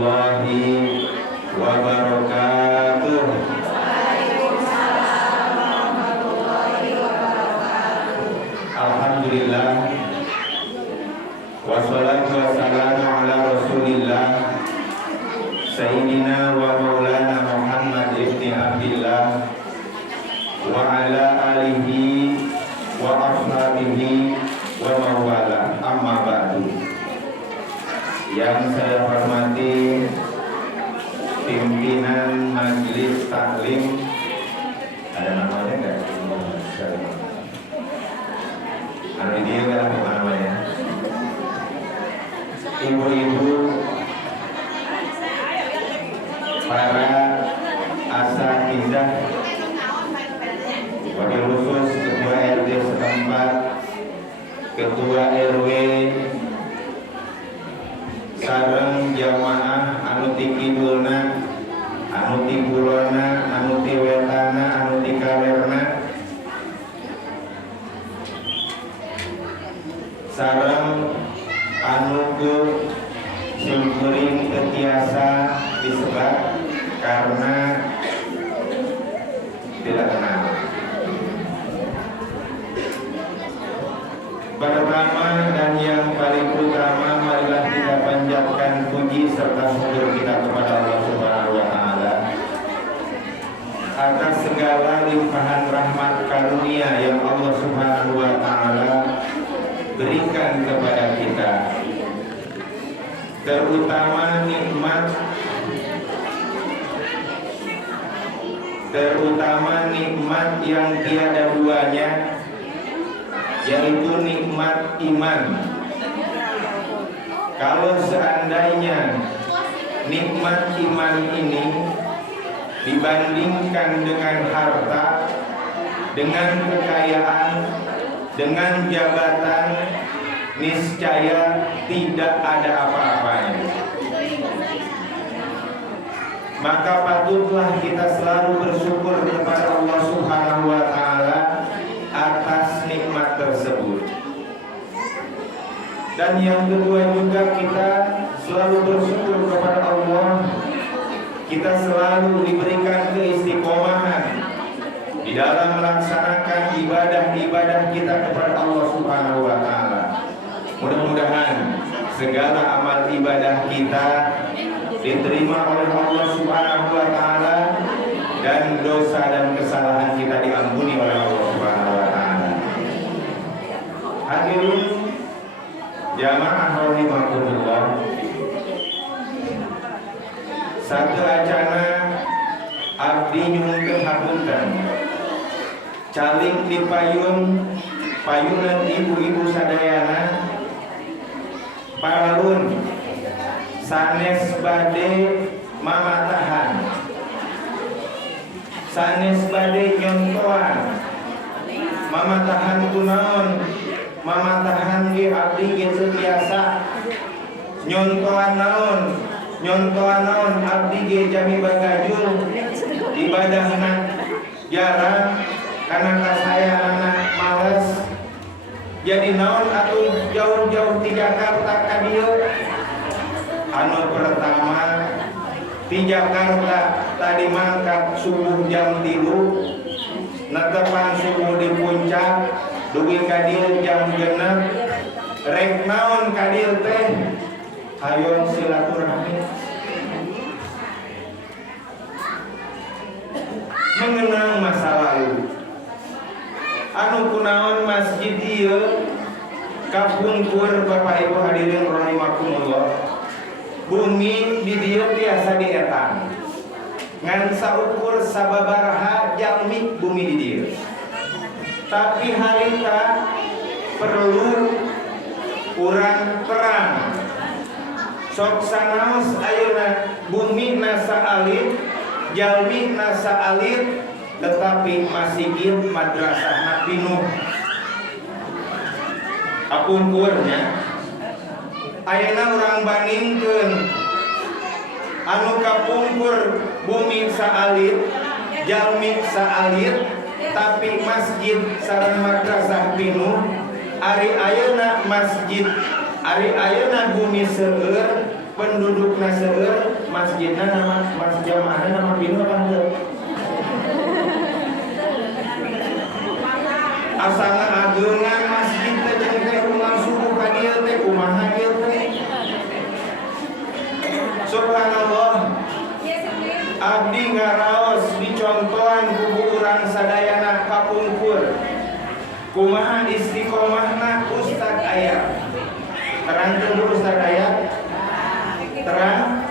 warahmatullahi wabarakatuh. Alhamdulillah, wassalatu wassalamu ala rasulillah Sayyidina wa maulana Muhammad ibn Abdillah wa ala alihi wa ashabihi wa mawala, amma ba'du. Yang saya hormati pimpinan Majelis Taklim, ada namanya enggak? Dia kan apa namanya? Ibu-ibu, para asatidzah, wakil khusus ketua RT setempat, ketua RW, sareng jamaah anu ti kidulna, anu ti kulonna, anu ti wetana, anu ti kalerna, sareng anu ke simkuring ketiasa disebat karena tidak kenal. Pertama dan yang paling utama, marilah kita panjatkan puji serta syukur kita kepada Allah Subhanahu wa taala atas segala limpahan rahmat karunia yang Allah Subhanahu wa taala berikan kepada kita, terutama nikmat yang tiada duanya, yaitu nikmat iman. Kalau seandainya nikmat iman ini dibandingkan dengan harta, dengan kekayaan, dengan jabatan, niscaya tidak ada apa-apanya. Maka patutlah kita selalu bersyukur kepada Allah Subhanahu wa taala atas nikmat tersebut. Dan yang kedua juga, kita selalu bersyukur kepada Allah, kita selalu diberikan keistiqomahan di dalam melaksanakan ibadah-ibadah kita kepada Allah Subhanahu wa taala. Mudah-mudahan segala amal ibadah kita diterima oleh Allah Subhanahu wa taala dan dosa dan kesalahan kita diampuni oleh Allah Subhanahu wa taala. Hadirin jamaah rahimakumullah, satu acana abdi nyuhun hapunten calik di payunan ibu-ibu sadayana paralun sanes bade mamatahan, sanes bade nyontoan mamatahan kunaon, mamatahan ge abdi ge biasa nyontoan naon abdi ge jami bagajul ibadahna jarang karena kasaya anak males. Jadi naon atuh jauh-jauh di Jakarta ka dieu? Anu pertama di Jakarta tadi mangkat subuh jam 3, netepan subuh di puncak, dugi ka dieu jam 6. Rek naon ka dieu teh? Hayong silaturahmi. Mengenang masa lalu. Anu kunaon masjid ieu kapungkur Bapak Ibu hadirin rahimakumullah. Bumi di dieu tiasa dietan. Ngan saukur sababaraha jalmi bumi di dieu. Tapi harita perlu urang terang. Sok sanaos ayeuna bumi nasa alit, jalmi nasa alit, tetapi masjid madrasahna pinuh. Apungkurnya ayeuna urang bandingkeun anu kapungkur bumi saalit, jalmi saalit, tapi masjid sareng madrasah pinuh. Ari ayeuna masjid, ari ayeuna bumi seueur, pendudukna seueur, masjidna nama mas jamaahna nama pinu apa henteu? Asalna ageungan masjid teh jeung teh rumah subuh ka dieu teh kumaha ieu teh? Subhanallah. Abdi ngaraos dicontohan ku urang sadayana kapungkur. Kumaha istiqomahna Ustad aya. Terang teu Ustad aya? Terang.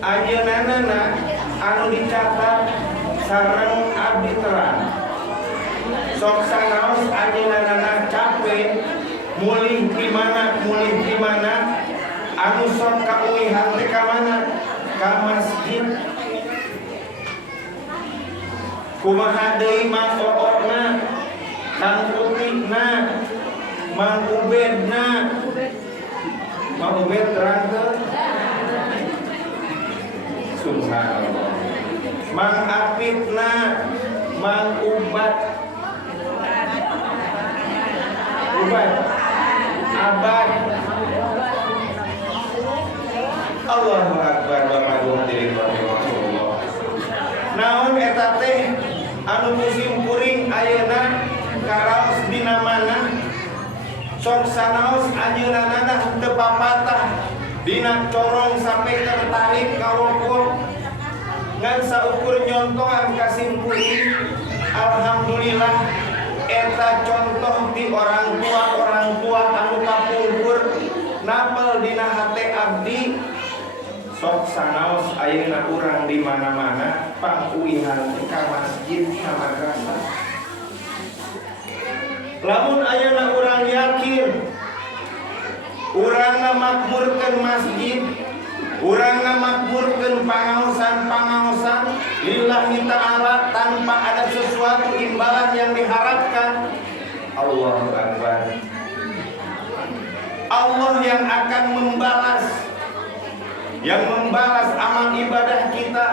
Ayeunana anu dicatat sareng abdi terang. Sok sanaos ayeunana capek mulih di mana anu sok kaulihan teh ka mana? Ka masjid. Kumaha deui Mang Ookna, Kang Utikna, Mang Ubedna. Mang Ubed terang teu? Subhanallah. Mang Apitna, Mang Ubad, Abad. Allahu Akbar wa hadirin rahimakumullah. Naon eta teh anu musim kuring ayeuna karaos dina mana? Sok sanaos ayeunana teu papatah dina corong sampai tertarik ka rokok. Ngan saukur nyontohan kasimpuli, alhamdulillah eta contoh di orang tua anu kapungkur napel dina hate abdi. Sok sanaos ayeuna urang di mana-mana panguihan ka masjid ka madrasah. Lamun ayeuna urang yakin urang ngamakmurkeun masjid, urang ngamakmurkeun pangaosan lillahi ta'ala tanpa ada sesuatu imbalan yang diharapkan, Allahu Akbar. Allah yang akan membalas amal ibadah kita.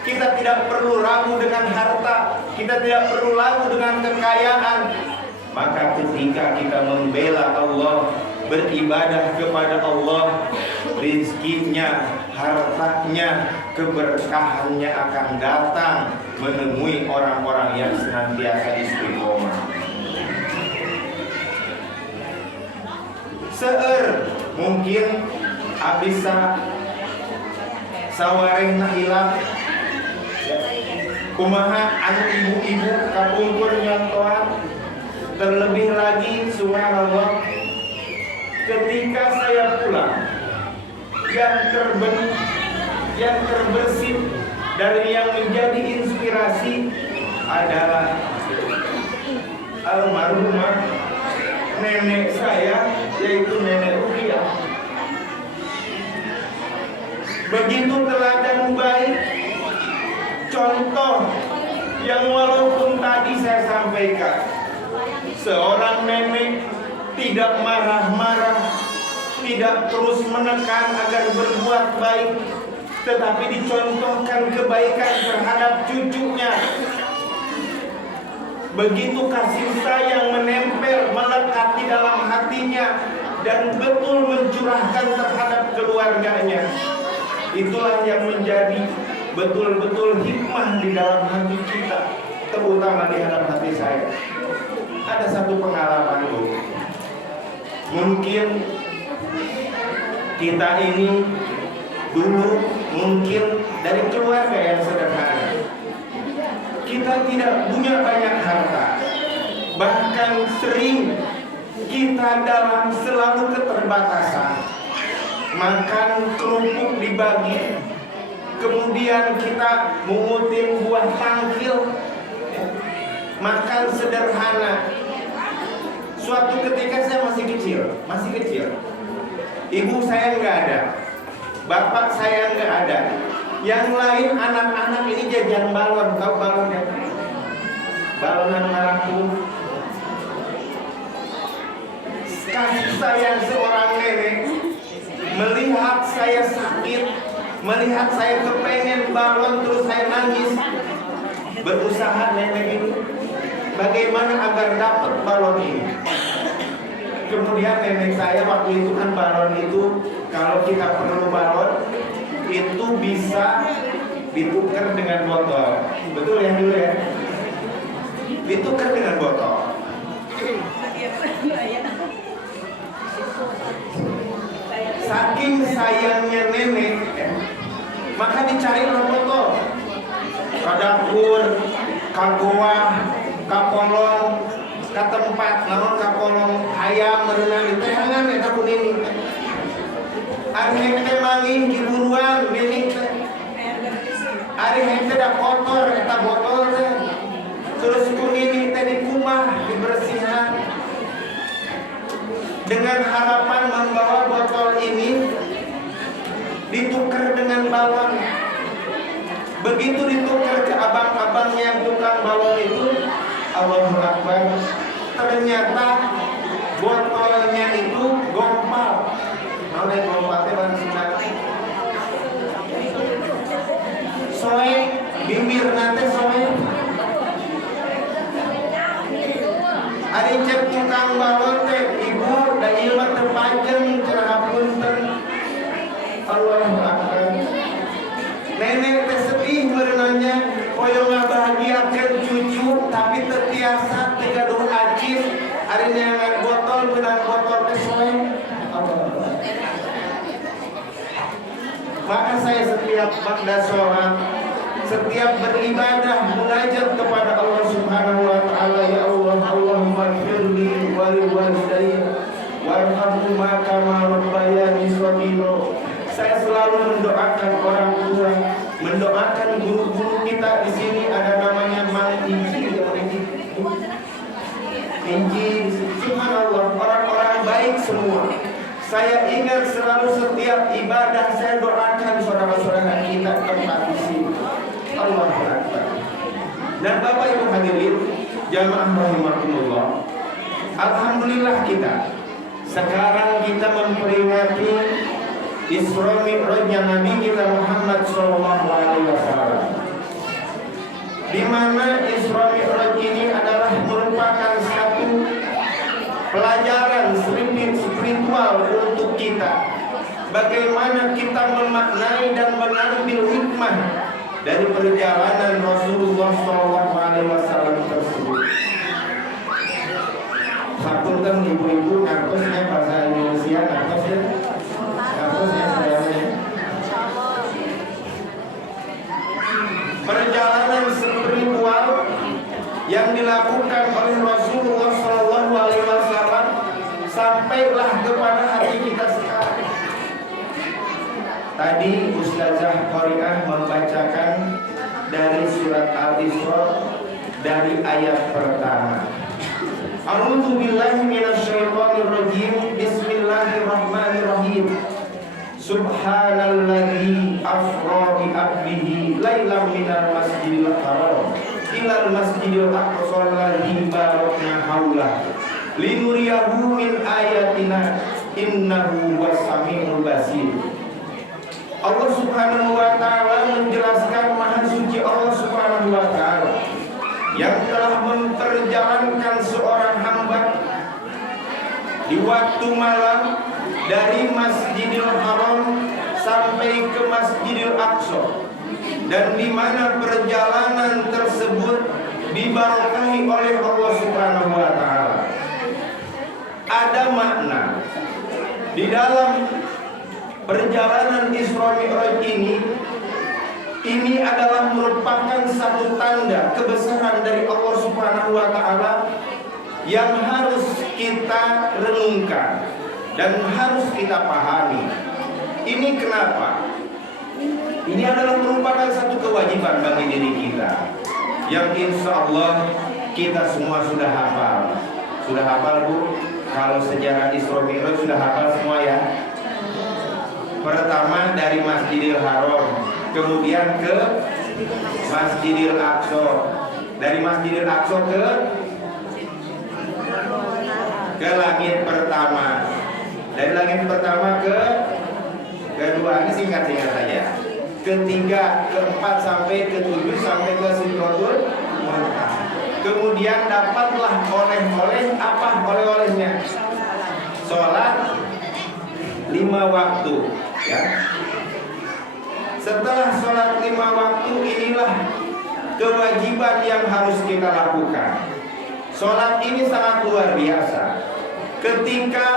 Kita tidak perlu ragu dengan harta, kita tidak perlu ragu dengan kekayaan. Maka ketika kita membela Allah, beribadah kepada Allah, rizkinya, hartanya, keberkahannya akan datang menemui orang-orang yang senantiasa istiqomah. Seueur mungkin abisa sawarehna hilap kumaha anu ibu-ibu kapungkur nyontohan. Terlebih lagi subhanallah ketika saya pulang yang terbersih dari yang menjadi inspirasi adalah almarhumah nenek saya, yaitu Nenek Rukiah. Begitu teladan baik, contoh yang walaupun tadi saya sampaikan, seorang nenek tidak marah-marah, tidak terus menekan agar berbuat baik, tetapi dicontohkan kebaikan terhadap cucunya. Begitu kasih sayang menempel, melekat di dalam hatinya, dan betul mencurahkan terhadap keluarganya. Itulah yang menjadi betul-betul hikmah di dalam hati kita, terutama di dalam hati saya. Ada satu pengalaman Bu. Mungkin kita ini dulu mungkin dari keluarga yang sederhana. Kita tidak punya banyak harta. Bahkan sering kita dalam selalu keterbatasan. Makan kerupuk dibagi, kemudian kita mengutin buah tangkil, makan sederhana. Suatu ketika saya masih kecil. Ibu saya nggak ada, bapak saya nggak ada. Yang lain anak-anak ini jajan balon, tahu balon ya? Balonan marahku. Kasih sayang seorang nenek melihat saya sakit, melihat saya kepengen balon terus saya nangis. Berusaha nenek ini bagaimana agar dapat balon ini. Kemudian nenek saya waktu itu kan balon itu kalau kita perlu balon itu bisa ditukar dengan botol. Betul ya dulu ya? Ditukar dengan botol. Saking sayangnya nenek, maka dicari botol. Ka dapur, ka goa, ka kolong, ka tempat, namun ka kolong ayam merenang di tehangan eta kuning. Ari henteu mangih di buruan deui teh. Ari henteu da kotor eta botol teh. Terus kuning teh dikumah, dibersihan. Dengan harapan membawa botol ini ditukar dengan balon. Begitu ditukar ke abang-abangnya yang tukang balon itu, Allahu Akbar, ternyata botolnya itu gompal. Nah, gompal teh bang soe, bibir nate soe. Ari cek tukang balon teh, ibu da ieu mah teu pajeng cenah hapunten. Allahu Akbar. Nenek teh sedih merenangnya, hoyong ngabahagiakeun cucu tapi teu tiasa teu gaduh acis. Ari nyangan botol beunang botol teh soe. Maka saya setiap ba'da sholat, setiap beribadah munajat kepada Allah Subhanahu wa taala, ya Allah, Allahumma ighfirli wa li walidayya warhamhuma kama rabbayani shaghira. Saya selalu mendoakan orang tua, mendoakan guru-guru kita. Di sini ada namanya Mang Inji, Inji, subhanallah, orang-orang baik semua. Saya ingat selalu setiap ibadah saya doakan saudara-saudara kita tempat di sini. Allahu Akbar. Dan Bapak Ibu hadirin jamaah rahimakumullah, alhamdulillah kita sekarang kita memperingati Isra Mi'rajnya Nabi kita Muhammad sallallahu alaihi wasallam. Di mana Isra Mi'raj ini adalah merupakan satu pelajaran spiritual untuk kita. Bagaimana kita memaknai dan mengambil hikmah dari perjalanan Rasulullah sallallahu alaihi wasallam tersebut. Sapunten ibu-ibu ngartosnya bahasa Indonesia, ngartosnya sayangnya. Perjalanan spiritual yang dilakukan oleh Rasulullah sallallahu alaihi wasallam sampailah kepada hati kita sekarang. Tadi Ustazah Qori'ah membacakan dari surat Al-Isra dari ayat pertama. A'udzu billahi minasyaitonir rajim. Bismillahirrahmanirrahim. Subhanalladzi asra bi 'abdihi lailan minal masjidil haram ilal masjidil aqsa alladzi barakna haulah linuriyahu min ayatina innahu was-sami'ul basir. Allah Subhanahu wa taala menjelaskan maha suci Allah Subhanahu wa taala yang telah memperjalankan seorang hamba di waktu malam dari Masjidil Haram sampai ke Masjidil Aqsa, dan di mana perjalanan tersebut diberkahi oleh Allah Subhanahu wa taala. Ada makna di dalam perjalanan Isra Mi'raj ini adalah merupakan satu tanda kebesaran dari Allah Subhanahu wa taala yang harus kita renungkan dan harus kita pahami. Ini kenapa? Ini adalah merupakan satu kewajiban bagi diri kita yang insya Allah kita semua sudah hafal. Sudah hafal, Bu? Kalau sejarah Isra Mi'raj sudah hafal semua ya? Pertama dari Masjidil Haram, kemudian ke Masjidil Aqsa, dari Masjidil Aqsa ke langit pertama, dari langit pertama ke kedua, ini singkat-singkat saja, ketiga, keempat sampai ketujuh sampai ke Sidratul Muntaha. Kemudian dapatlah oleh-oleh, apa oleh-olehnya? sholat 5 waktu, ya. Setelah sholat 5 waktu, inilah kewajiban yang harus kita lakukan. Sholat ini sangat luar biasa. Ketika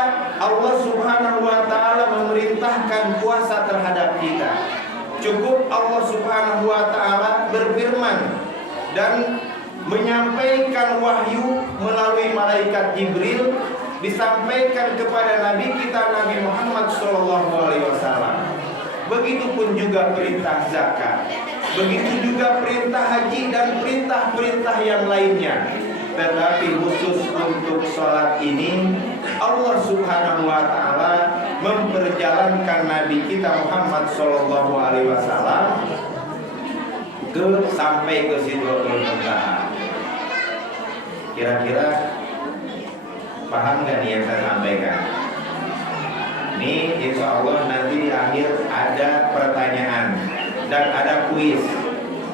Allah Subhanahu wa ta'ala memerintahkan puasa terhadap kita, cukup Allah Subhanahu wa ta'ala berfirman dan menyampaikan wahyu melalui malaikat Jibril, disampaikan kepada Nabi kita Nabi Muhammad SAW. Begitupun juga perintah zakat, begitu juga perintah haji dan perintah-perintah yang lainnya. Tetapi khusus untuk sholat ini, Allah Subhanahu wa ta'ala memperjalankan Nabi kita Muhammad SAW sampai ke Sidratul Muntaha. Kira-kira paham gak nih yang saya sampaikan? Ini insya Allah nanti di akhir ada pertanyaan dan ada kuis.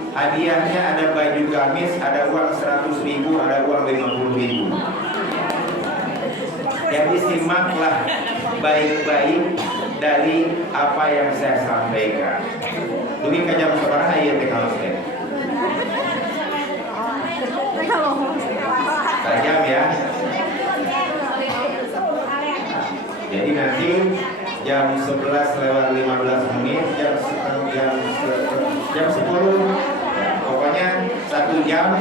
Hadiahnya ada baju gamis, ada uang 100.000, ada uang 50.000. Jadi simaklah baik-baik dari apa yang saya sampaikan. Demi jam seberapa ya teknologi? Tajam ya. Jadi nanti jam 11:15 jam 10, pokoknya 1 jam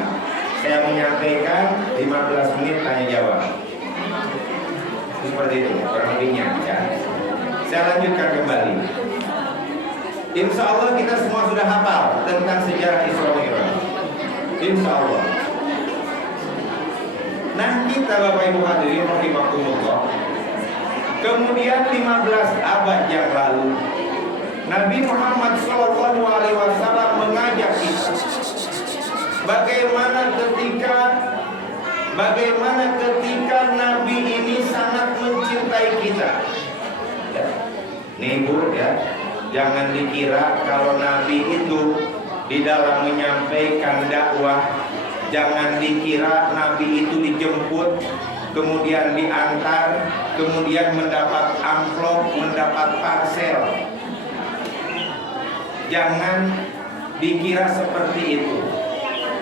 saya menyampaikan, 15 menit tanya jawab. Seperti itu kurang lebihnya, ya. Saya lanjutkan kembali. Insya Allah kita semua sudah hafal tentang sejarah Isra Mi'raj. Insya Allah. Nah, kita Bapak Ibu hadirin rahimakumullah, kemudian 15 abad yang lalu Nabi Muhammad SAW mengajak kita bagaimana ketika Nabi ini sangat mencintai kita. Ya. Nih Bu, ya, jangan dikira kalau Nabi itu di dalam menyampaikan dakwah, jangan dikira Nabi itu dijemput, kemudian diantar, kemudian mendapat amplop, mendapat parsel. Jangan dikira seperti itu.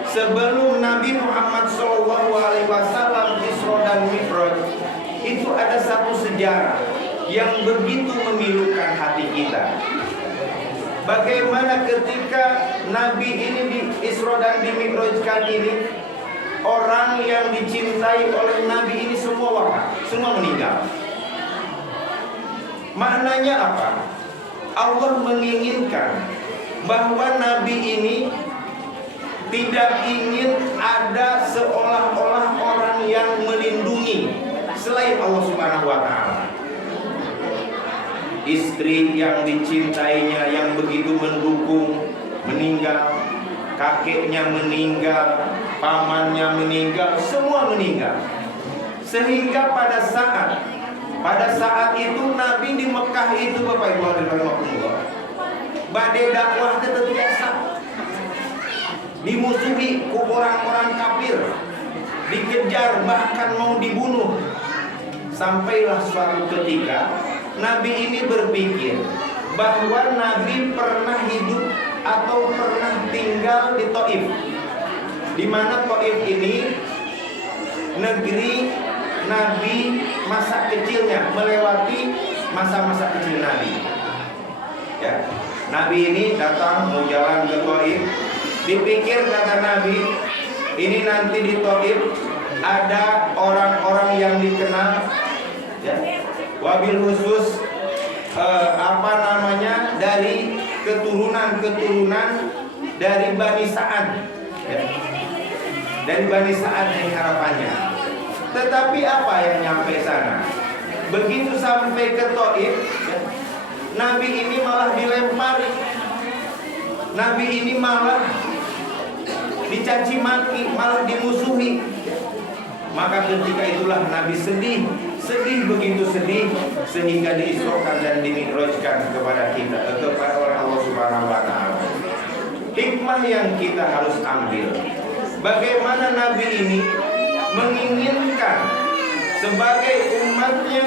Sebelum Nabi Muhammad SAW Isra dan Mi'raj, itu ada satu sejarah yang begitu memilukan hati kita. Bagaimana ketika Nabi ini di Isra dan di Mi'rajkan ini, orang yang dicintai oleh Nabi ini semua wafat, semua meninggal. Maknanya apa? Allah menginginkan bahwa Nabi ini tidak ingin ada seolah-olah orang yang melindungi selain Allah Subhanahu wa ta'ala. Istri yang dicintainya, yang begitu mendukung, meninggal. Kakeknya meninggal, pamannya meninggal, semua meninggal. Sehingga pada saat itu Nabi di Mekah itu, Bapak Ibu rahimahumullah, badai dakwah tetap biasa, dimusuhi orang-orang kafir, dikejar, bahkan mau dibunuh. Sampailah suatu ketika Nabi ini berpikir bahwa Nabi pernah hidup atau pernah tinggal di Taif, di mana Taif ini negeri Nabi masa kecilnya, melewati masa-masa kecil Nabi. Ya, Nabi ini datang mau jalan ke Taif, dipikir kata Nabi, ini nanti di Taif ada orang-orang yang dikenal, ya, wabil khusus dari keturunan dari Bani Sa'ad, ya. Dari Bani Sa'ad yang harapannya. Tetapi apa yang nyampe sana? Begitu sampai ke Taif, ya, Nabi ini malah dilempari, Nabi ini malah dicaci maki, malah dimusuhi. Maka ketika itulah Nabi sedih begitu sedih, sehingga diisrokan dan dimi'rajkan kepada kita, kepada oleh Allah Subhanahu wa ta'ala. Hikmah yang kita harus ambil, bagaimana Nabi ini menginginkan sebagai umatnya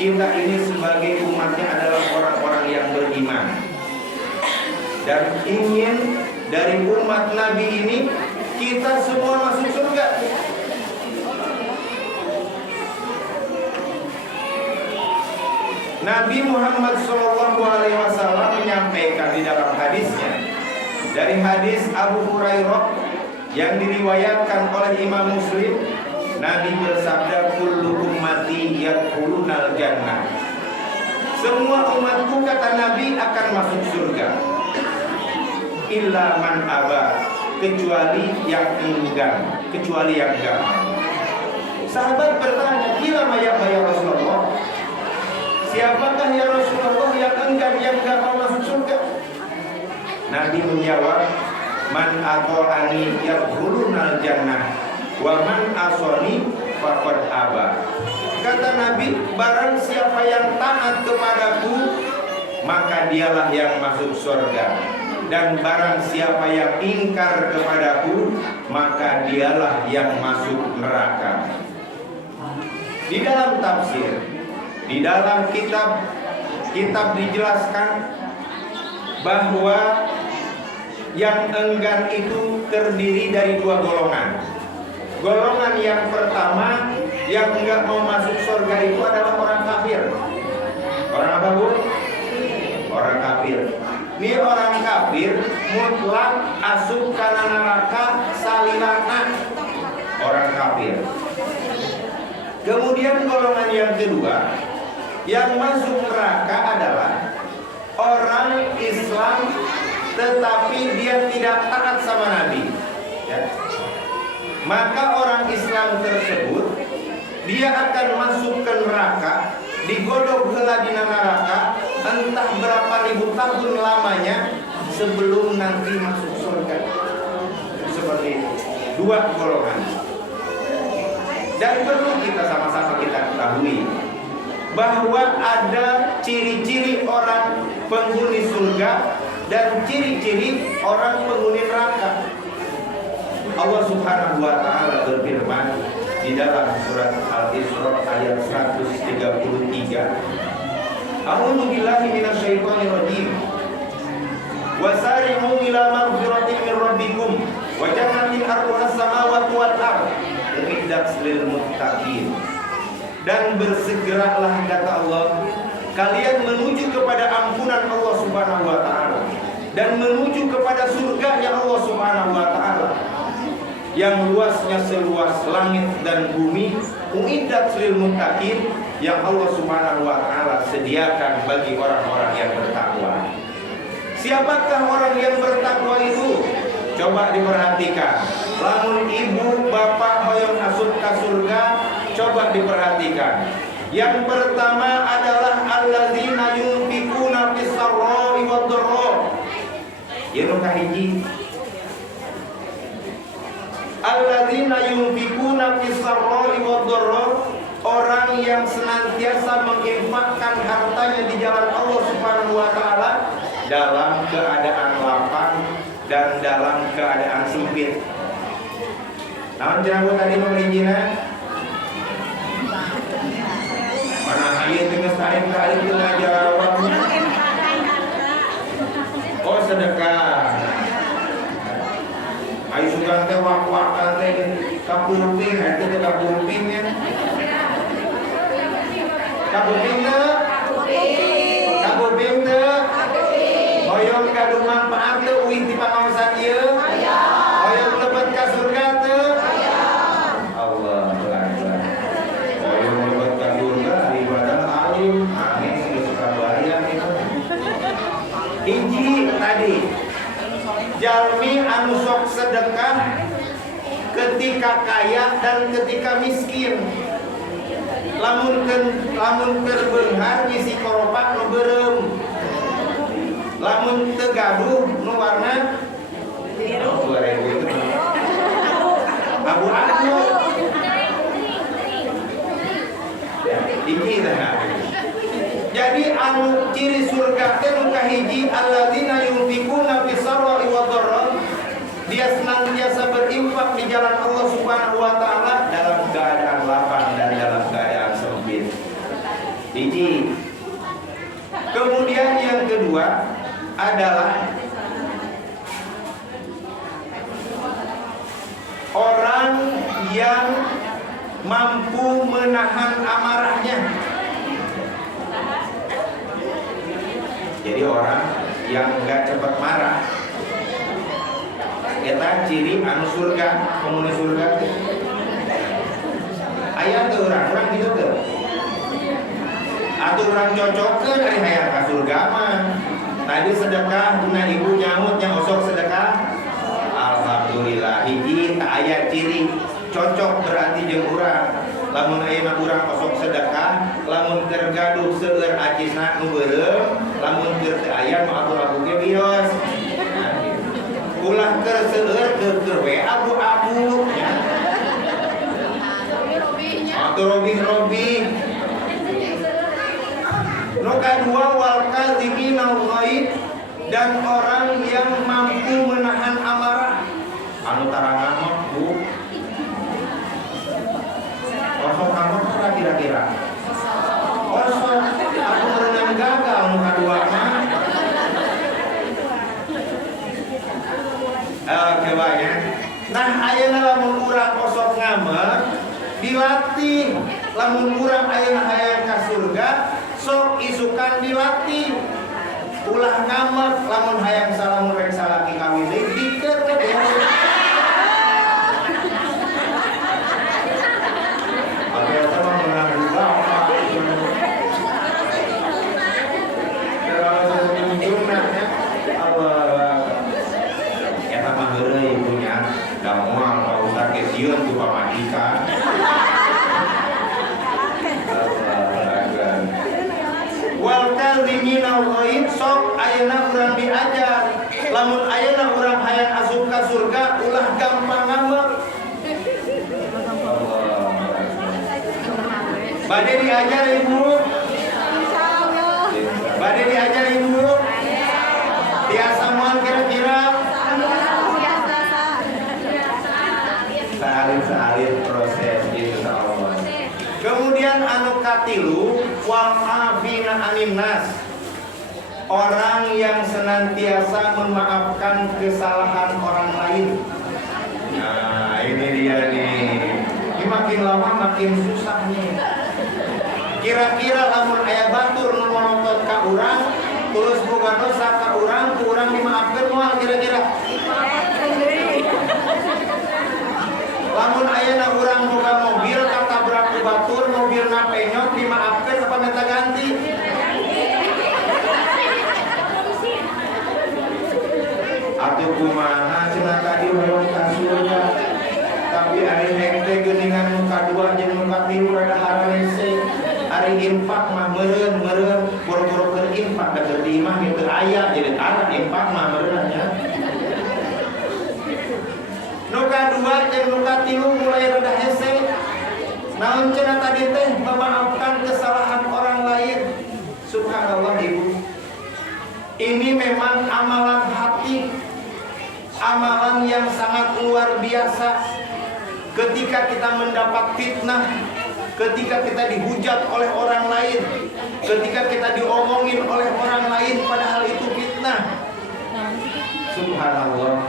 kita ini sebagai umatnya adalah orang-orang yang beriman dan ingin dari umat Nabi ini kita semua masuk surga. Nabi Muhammad SAW menyampaikan di dalam hadisnya, dari hadis Abu Hurairah yang diriwayatkan oleh Imam Muslim, Nabi bersabda, kullu ummati yadkhulunal jannah. Semua umatku, kata Nabi, akan masuk surga. Illa man aba, kecuali yang enggan, kecuali yang enggak. Sahabat bertanya, "Kila ma ya Rasulullah?" Siapakah ya Rasulullah yang enggan, yang enggak mau masuk surga? Nabi menjawab, man ata'ani yadkhulunal jannah wa man asani faqad aba. Kata Nabi, barang siapa yang taat kepadaku, maka dialah yang masuk surga. Dan barang siapa yang ingkar kepadaku, maka dialah yang masuk neraka. Di dalam tafsir, di dalam kitab dijelaskan bahwa yang enggan itu terdiri dari dua golongan. Golongan yang pertama yang enggak mau masuk surga itu adalah orang kafir. Orang apa, Bu? Orang kafir. Ini orang kafir mutlak asup kana neraka salilana. Orang kafir. Kemudian golongan yang kedua yang masuk neraka adalah orang Islam tetapi dia tidak taat sama Nabi, ya. Maka orang Islam tersebut dia akan masuk ke neraka, digodok heula dina neraka entah berapa ribu tahun lamanya sebelum nanti masuk surga. Seperti itu. Dua golongan. Dan perlu kita sama-sama kita ketahui bahwa ada ciri-ciri orang penghuni surga dan ciri-ciri orang penghuni neraka. Allah Subhanahu wa taala berfirman di dalam surat Al-Isra ayat 133. A'udzu billahi minasyaitonir rajim. Wasari'u ila maghfiratin min rabbikum wa jannatin 'arduhas samawati wal ardh uiddat lil muttaqin. Dan bersegeralah, kata Allah, kalian menuju kepada ampunan Allah Subhanahu wa taala dan menuju kepada surganya Allah Subhanahu wa taala yang luasnya seluas langit dan bumi, uiddat lil muttaqin, yang Allah Subhanahu wa taala sediakan bagi orang-orang yang bertakwa. Siapakah orang yang bertakwa itu? Coba diperhatikan. Lamun ibu bapak hoyong asup ka surga, coba diperhatikan. Yang pertama adalah alladzina yunfikuna fis sarra'i wad dharra. Ya nu kahiji. Alladzina yunfikuna fis sarra'i wad dharra, orang yang senantiasa menginfakkan hartanya di jalan Allah Subhanahu wa taala dalam keadaan lapang dan dalam keadaan sempit. Namun jangan tadi memberinya mana ayat dengan tarik kali dengan jawabnya. Oh, sedekah. Ayo suka teh wak-wakan teh kapuping, itu teh kapupingnya. Kapuping teh. Kapuping teh. Hoyong kadu manfaat teh uing di pangawasan ieu. Hoyong lebet ka surga teh. Allah Akbar. Hoyong lebet ka surga ibadah alim, amin geus kabayang itu. Hiji tadi jalmi anu sok sedekah ketika kaya dan ketika miskin. Lamun keur beunghar ngisi koropak nu beureum. Lamun teu gaduh nu warna abu-abu. Jadi anu ciri surga teh nu kahiji alladzina yunfikuna fis sarra'i wad dharra, dia senantiasa berinfak di jalan Allah Subhanahu wa taala dalam keadaan lapang dan dalam keadaan sempit. Hiji kedua adalah orang yang mampu menahan amarahnya. Jadi orang yang enggak cepat marah, eta ciri anu surga, penghuni surga. Aya teu urang gitu teu. Atuh urang cocokeun ari hayang ka surga mah. Tadi sedekah dina ibu nyaut nya osok sedekah. Alhamdulillah hiji tak aya ciri cocok berarti jeung urang. Lamun ayeuna urang osok sedekah, lamun keur gaduh seueur acisna nu beureum, lamun keur teu aya mah abu-abu ge bios. Ulah keur seueur keur we abu-abu nya. Robi. Nu kadua wal kadhibina ghaib, dan orang yang mampu menahan amarah. Anu tarangan mah Bu. Osok kamu kira-kira. Osok aku merenang gagal nu kadua mah. Kebanya. Nah, ayeuna lamun urang osok ngamer dilatih, lamun urang ayeuna hayang ka surga sok isukan dilatih. Ulah ngamer lamun hayang salamun rek salaki kawin dikeur we deh. Oke, sama menang juga apa? Terus tunjuknya Allah. Eta mah heureuy punya da moal Pak Ustaz ge sieun ku pamajikan. Wal kadhimina ghaib, sok ayeuna urang diajar. Lamun ayeuna urang hayang asup ka surga ulah gampang ngamer. Bade diajar Ibu? Bade diajar Ibu? Biasa moal kira-kira? Sehari-sehari proses insyaallah. Kemudian anu katilu wal afina anin nas, orang yang senantiasa memaafkan kesalahan orang lain. Nah, ini dia nih. Ini makin lama makin susah nih. Kira-kira lamun aya batur nu monotot ka urang, terus boga dosa ka urang, ku urang dimaafkeun moal kira-kira. Lamun ayeuna urang boga mobil katabrak ku batur, mobilna penyok dimaafkeun apa minta ganti? Atuh kumaha cenah tadi hoyong ka surga. Tapi ari henteu geuningan nu kadua jeung nu katilu rada harese. Ari infak mah meureun boro-boro keur infak da keur di imah ge teu aya jadi anak infak mah meureun nya. Nu kadua jeung nu katilu mulai rada hese. Naon cenah tadi teh memaafkan kesalahan orang lain. Subhanallah Ibu. Ini memang amalan hati. Amalan yang sangat luar biasa. Ketika kita mendapat fitnah, ketika kita dihujat oleh orang lain, ketika kita diomongin oleh orang lain padahal itu fitnah. Subhanallah.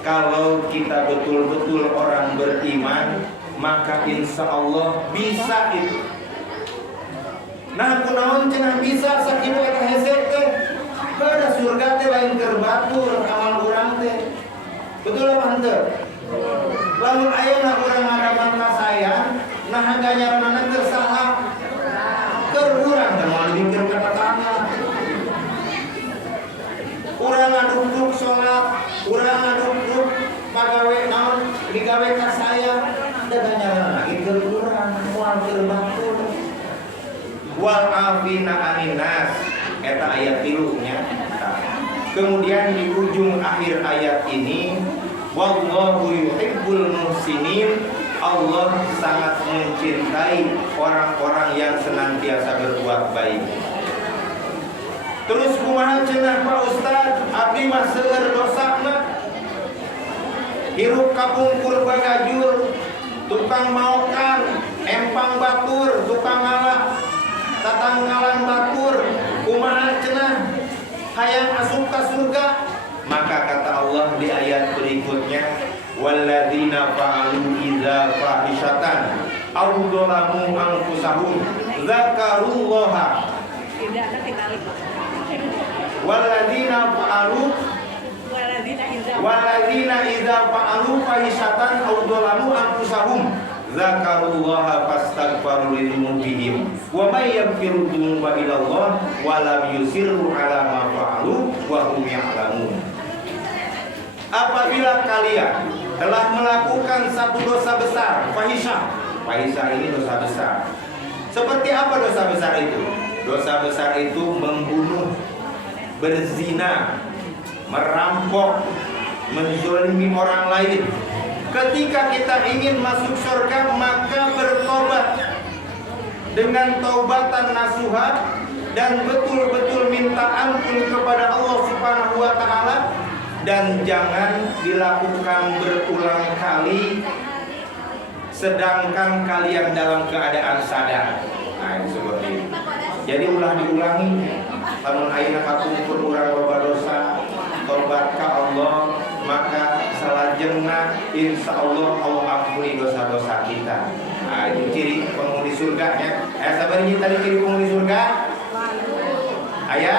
Kalau kita betul-betul orang beriman, maka insya Allah bisa itu. Nah, kunaon cenah bisa sakitu eta hese teh. Kada surga teh lain keur batur amal urang teh. Betul apa henteu? Lamun ayeuna urang ngadaman ka sayang, nah ganjaranna keur saha? Keur urang teh moal dipikir kata tangan. Urang ngaduk salat, urang ngaduk pagawe naon digawe ka sayang, da ganjaranna ge keur urang moal keur batur. Wal afina anin nas, eta ayat 3 nya. Kemudian di ujung akhir ayat ini, wallahu yuhibbul muhsinin, Allah sangat mencintai orang-orang yang senantiasa berbuat baik. Terus kumaha cenah Pak Ustaz, abdi mah seueur dosana. Hirup kapungkur bagajur, tukang maokan, empang batur, tukang ngalah, tatanggalan batur, kumaha cenah hayang asup ka surga. Maka kata Allah di ayat berikutnya, walladzina fa'alu idza fahishatan aw dzalamu anfusahum dzakarullaha walladzina idza fa'alu fahishatan aw dzalamu anfusahum dzakarullaha fastaghfiru lidzunubihim wa may yaghfiru dzunuba illallah wa lam yusirru ala ma fa'alu wa hum ya'lamun. Apabila kalian telah melakukan satu dosa besar, fahisyah. Fahisyah ini dosa besar. Seperti apa dosa besar itu? Dosa besar itu membunuh, berzina, merampok, menzalimi orang lain. Ketika kita ingin masuk surga, maka bertobat dengan taubatan nasuha dan betul-betul minta ampun kepada Allah Subhanahu wa taala, dan jangan dilakukan berulang kali sedangkan kalian dalam keadaan sadar. Nah, ini seperti ini. Jadi ulah diulangi. Lamun ayeuna kapungkur urang loba dosa, tobat ka Allah, maka salajengna insyaallah Allah ampuni dosa-dosa kita. Nah, itu ciri penghuni surga ya. Sabari tadi ciri penghuni surga? Aya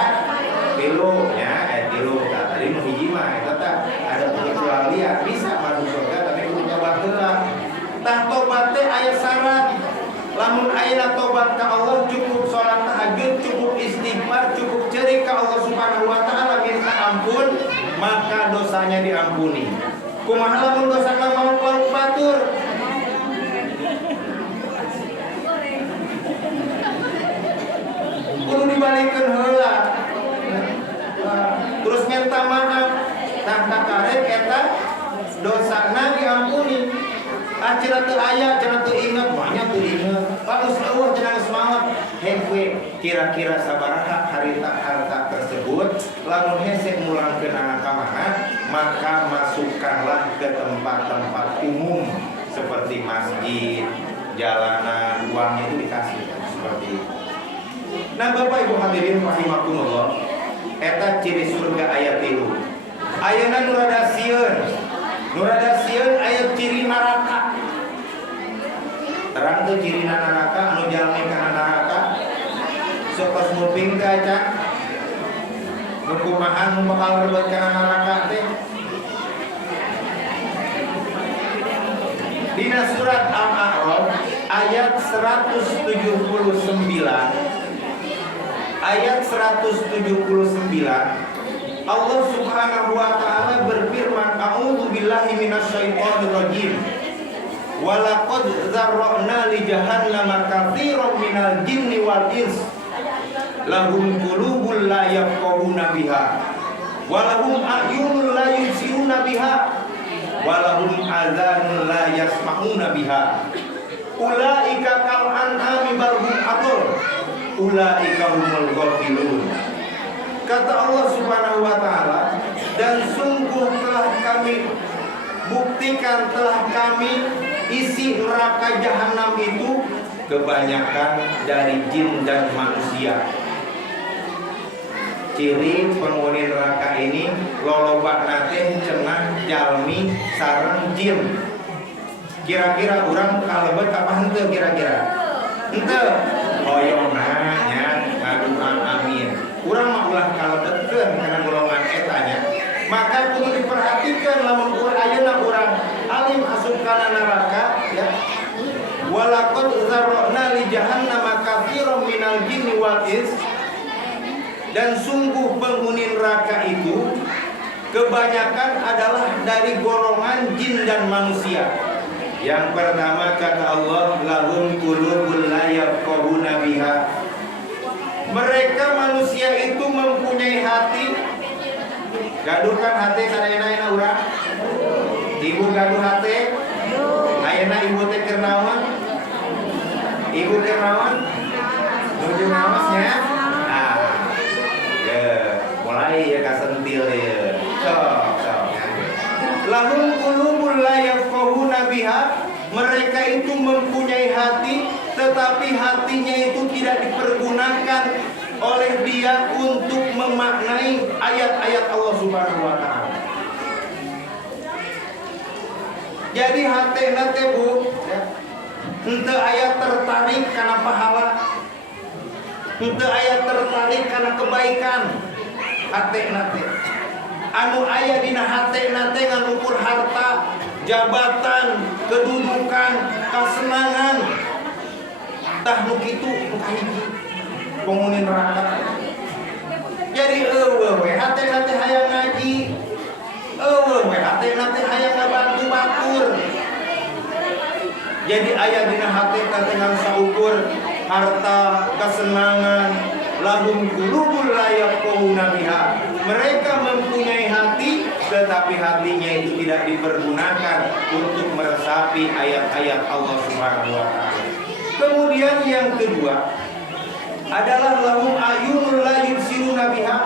tilu ya, tilu. Tadi nu hiji mah eta ada pengecualian, bisa masuk surga tapi kudu tobat heula. Tah tobat teh aya syarat. Lamun ayeuna tobat ka Allah cukup salat tahajud, cukup istighfar, cukup ceri ka Allah Subhanahu wa taala minta ampun, maka dosanya diampuni. Kumaha lamun dosana mau lauk batur? Kudu dibalikeun heula. Terus minta maaf, tah kakarek eta dosana diampuni. Cenah teu aya, cenah teu inget, banyak teu inget. Bagus eueuh cenah semangat. Hengwe kira-kira sabaraha harta tersebut lamun hese mulangkeun anak ka mana, maka masukkanlah ke tempat-tempat umum seperti masjid, jalanan, uangnya itu dikasih seperti itu. Nah, Bapak Ibu hadirin rahimakumullah, eta ciri surga ayat 3. Ayeuna nu rada sieun aya ciri neraka. Terang teh ciri neraka anu jalmi kana neraka. Sok pas nguping teh acan. Nu kumaha nu bakal rebet kana neraka teh. Dina surat Al-A'raf ayat 179 Allah Subhanahu wa taala berfirman, a'udzu billahi minasyaitonir rajim. Wa laqad zarra'na li jahannama katsiran minal jinni wal ins lahum qulubun la yafqahuna biha wa lahum a'yunun la yubsiruna biha wa lahum adhanun la yasma'una biha ulaika kal an'ami bal hum adall ulaika humul ghafilun. Kata Allah Subhanahu wa taala, dan sungguh telah kami buktikan, telah kami isi neraka jahanam itu kebanyakan dari jin dan manusia. Ciri penghuni neraka ini lolobana teh cenah jalmi sareng jin. Kira-kira urang kalebet ka henteu kira-kira? Henteu. Hoyongna nya ngaduan amin. Urang mah ulah kalebetkeun kana golongan etanya. Maka kudu diperhatikan lamun ayeuna urang alim asup kana neraka ya. Walaqad zarra'na li jahannama katsiran minal jinni wal ins. Dan sungguh penghuni neraka itu kebanyakan adalah dari golongan jin dan manusia. Yang pertama kata Allah, lahum qulubun la yafqahuna biha. Mereka manusia itu mempunyai hati. Gaduhkan hati sadayana urang. Ibu gaduh hati. Ayeuna ibu teh keur naon? Ibu keur naon? Nuju ngaosnya. Mulai ya kasentil ya. Sok. Lahum qulubun la yafqahuna biha. Mereka itu mempunyai hati, tetapi hatinya itu tidak dipergunakan oleh dia untuk memaknai ayat-ayat Allah Subhanahu wa taala. Jadi hati nate Bu, henteu aya tertarik karena pahala, henteu aya tertarik karena kebaikan. Hati nate anu aya dina hati nate ngan ukur harta, jabatan, kedudukan, kesenangan. Tah nu kitu nu kahiji penghuni neraka. Jadi eueuh we hatena teh hayang ngaji, eueuh we hatena teh hayang ngabantu batur. Jadi aya dina hatena teh ngan saukur harta, kesenangan, lahum qulubul la yafqahuna biha. Mereka mempunyai hati tetapi hatinya itu tidak dipergunakan untuk meresapi ayat-ayat Allah Subhanahu wa taala. Kemudian yang kedua adalah lahum ayunul la yubsiruna biha.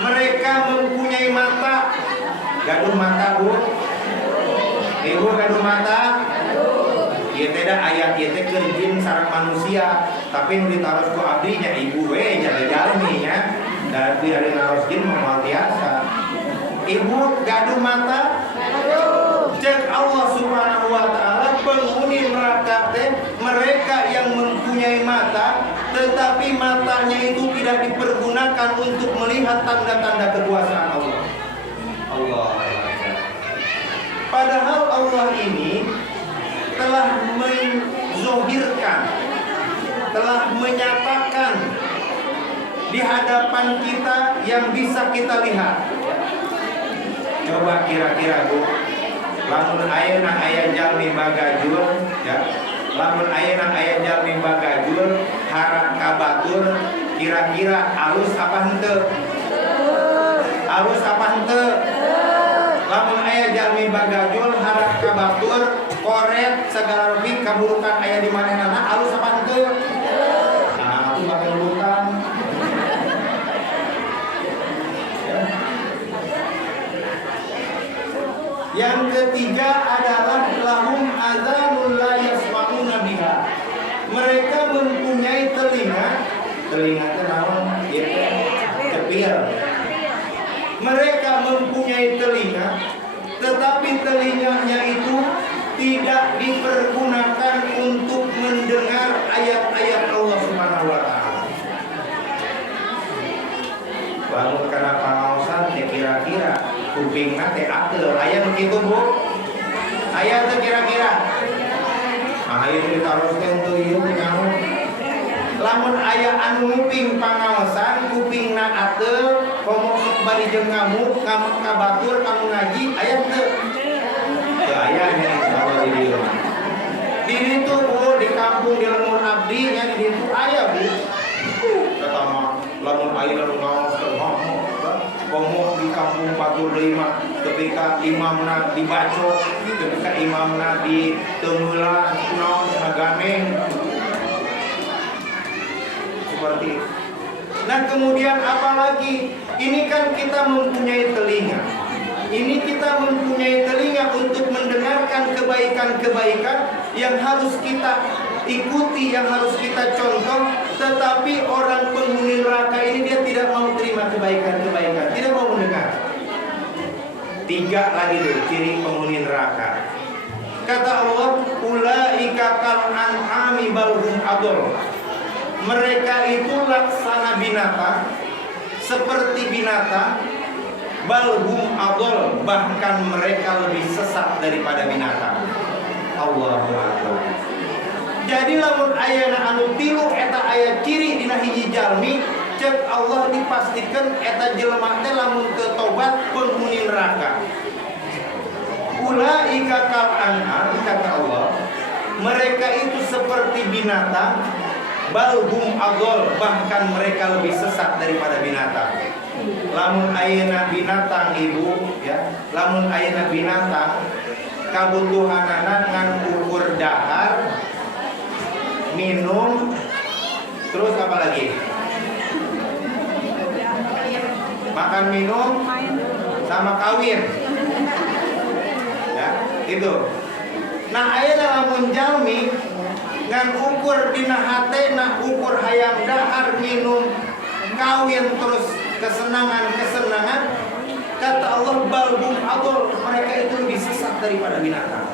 Mereka mempunyai mata. Gaduh mata Bu? Ibu gaduh mata? Ieu teh da ayat ieu teh keur jin sareng manusia, tapi nu ditaros ku abdi nya ibu we nya jalmi nya. Da ari naros jin mah biasa. Ibu gaduh mata? Cek Allah Subhanahu wa taala penghuni neraka teh mereka yang mempunyai mata tetapi matanya itu tidak dipergunakan untuk melihat tanda-tanda kekuasaan Allah. Allah. Padahal Allah ini telah menzohirkan, telah menyatakan di hadapan kita yang bisa kita lihat. Coba kira-kira Bu, lamun ayeuna aya jalmi bagajul ya, lamun ayeuna aya jalmi bagajul harak ka batur, kira-kira alus apa henteu? Alus apa henteu? Lamun aya jalmi bagajul harak ka batur, koret segala rupi kaburukan aya di manehna alus apa henteu? Nah, itu bakal bukan. Yang ketiga adalah lahum azanul la yasma'una biha. Mereka mempunyai telinga teh naon? Cepil. Mereka mempunyai telinga, tetapi telinganya itu tidak dipergunakan untuk mendengar ayat-ayat Allah Subhanahu wa taala. Bangun kana pangaosan kira-kira kupingna teh ateul aya nu kitu Bu? Aya teh kira-kira? Ah ieu ditaros teh untuk ieu nyaho. Lamun aya anu nguping pangaosan kupingna ateul, komo sok bari jeung ngamuk ka batur kamu ngaji, aya teu? Teu aya nya insyaallah di dieu. Di ditu Bu, di kampung di lemur abdi nya di ditu aya Bu. Pertama lamun aya nu ngaos teh komo di kampung batur deui mah ketika imamna dibacok, ketika imamna diteungeulan naon ngagameng seperti itu. Nah kemudian apalagi ini kan kita mempunyai telinga. Ini kita mempunyai telinga untuk mendengarkan kebaikan-kebaikan yang harus kita ikuti, yang harus kita contoh. Tetapi orang penghuni neraka ini dia tidak mau terima kebaikan-kebaikan, tidak mau mendengar. Tiga lagi deh ciri penghuni neraka. Kata Allah, ulaika kal an'ami bal hum adall. Mereka itu laksana binatang, seperti binatang, balhum adol, bahkan mereka lebih sesat daripada binatang. Allahu Akbar. Jadi lamun ayana anu tilu eta aya ciri dina hiji jalmi, cek Allah dipastikan eta jelema teh lamun teu tobat penghuni neraka. Ulaika kal an'am, kata Allah, mereka itu seperti binatang, balhum adol, bahkan mereka lebih sesat daripada binatang. Lamun ayeuna binatang ibu ya, lamun ayeuna binatang kabutuhanana ngan ukur dahar, minum, terus apa lagi? Makan, minum, sama kawin. Ya, itu. Nah, ayeuna lamun jalmi ngan ukur dina hatena ukur hayang dahar, minum, kawin terus kesenangan. Kata Allah, balhum adol, mereka itu lebih sesat daripada binatang.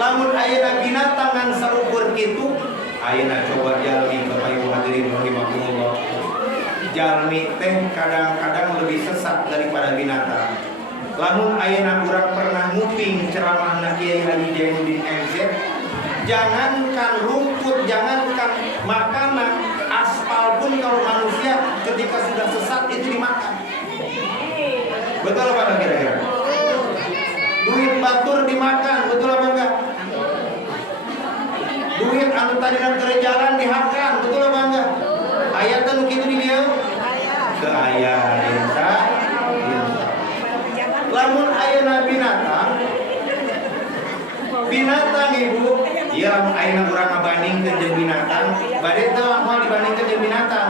Lamun ayeuna binatang ngan saukur kitu, ayeuna coba jalmi Bapak Ibu hadirin rahimakumullah. Jalmi teh kadang-kadang lebih sesat daripada binatang. Lamun ayeuna urang pernah nguping ceramahna Kiai Haji Jainuddin MZ, jangankan rumput, jangankan makanan, aspal pun kalau manusia ketika sudah sesat itu dimakan. Betul apa kira-kira? Duit batur dimakan, betul apa enggak? Duit anu tadi nang jalan dihakan, betul apa enggak? Ayat nu kitu di dieu? Ke aya desa. Lamun ayeuna binatang ibu, iya lamun ayeuna urang ngabandingkeun jeung binatang, bade teu moal dibandingkeun jeung binatang.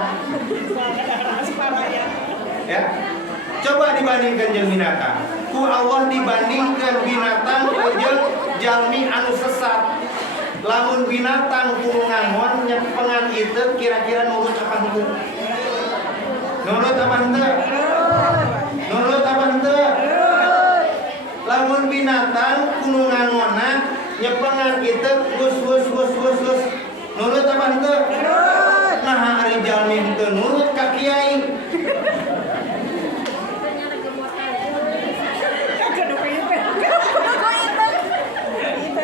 Ya. Coba dibandingkan jeung binatang. Ku Allah dibandingkan binatang jeung jalmi anu sesat. Lamun binatang kudu ngangon nyepengan itu kira-kira nurut apa henteu? Nurut apa henteu? Nurut apa henteu? Lamun binatang kudu ngangonna nyepengan itu gus. Nurut apa henteu? Nah ari jalmi henteu nurut ka kiai.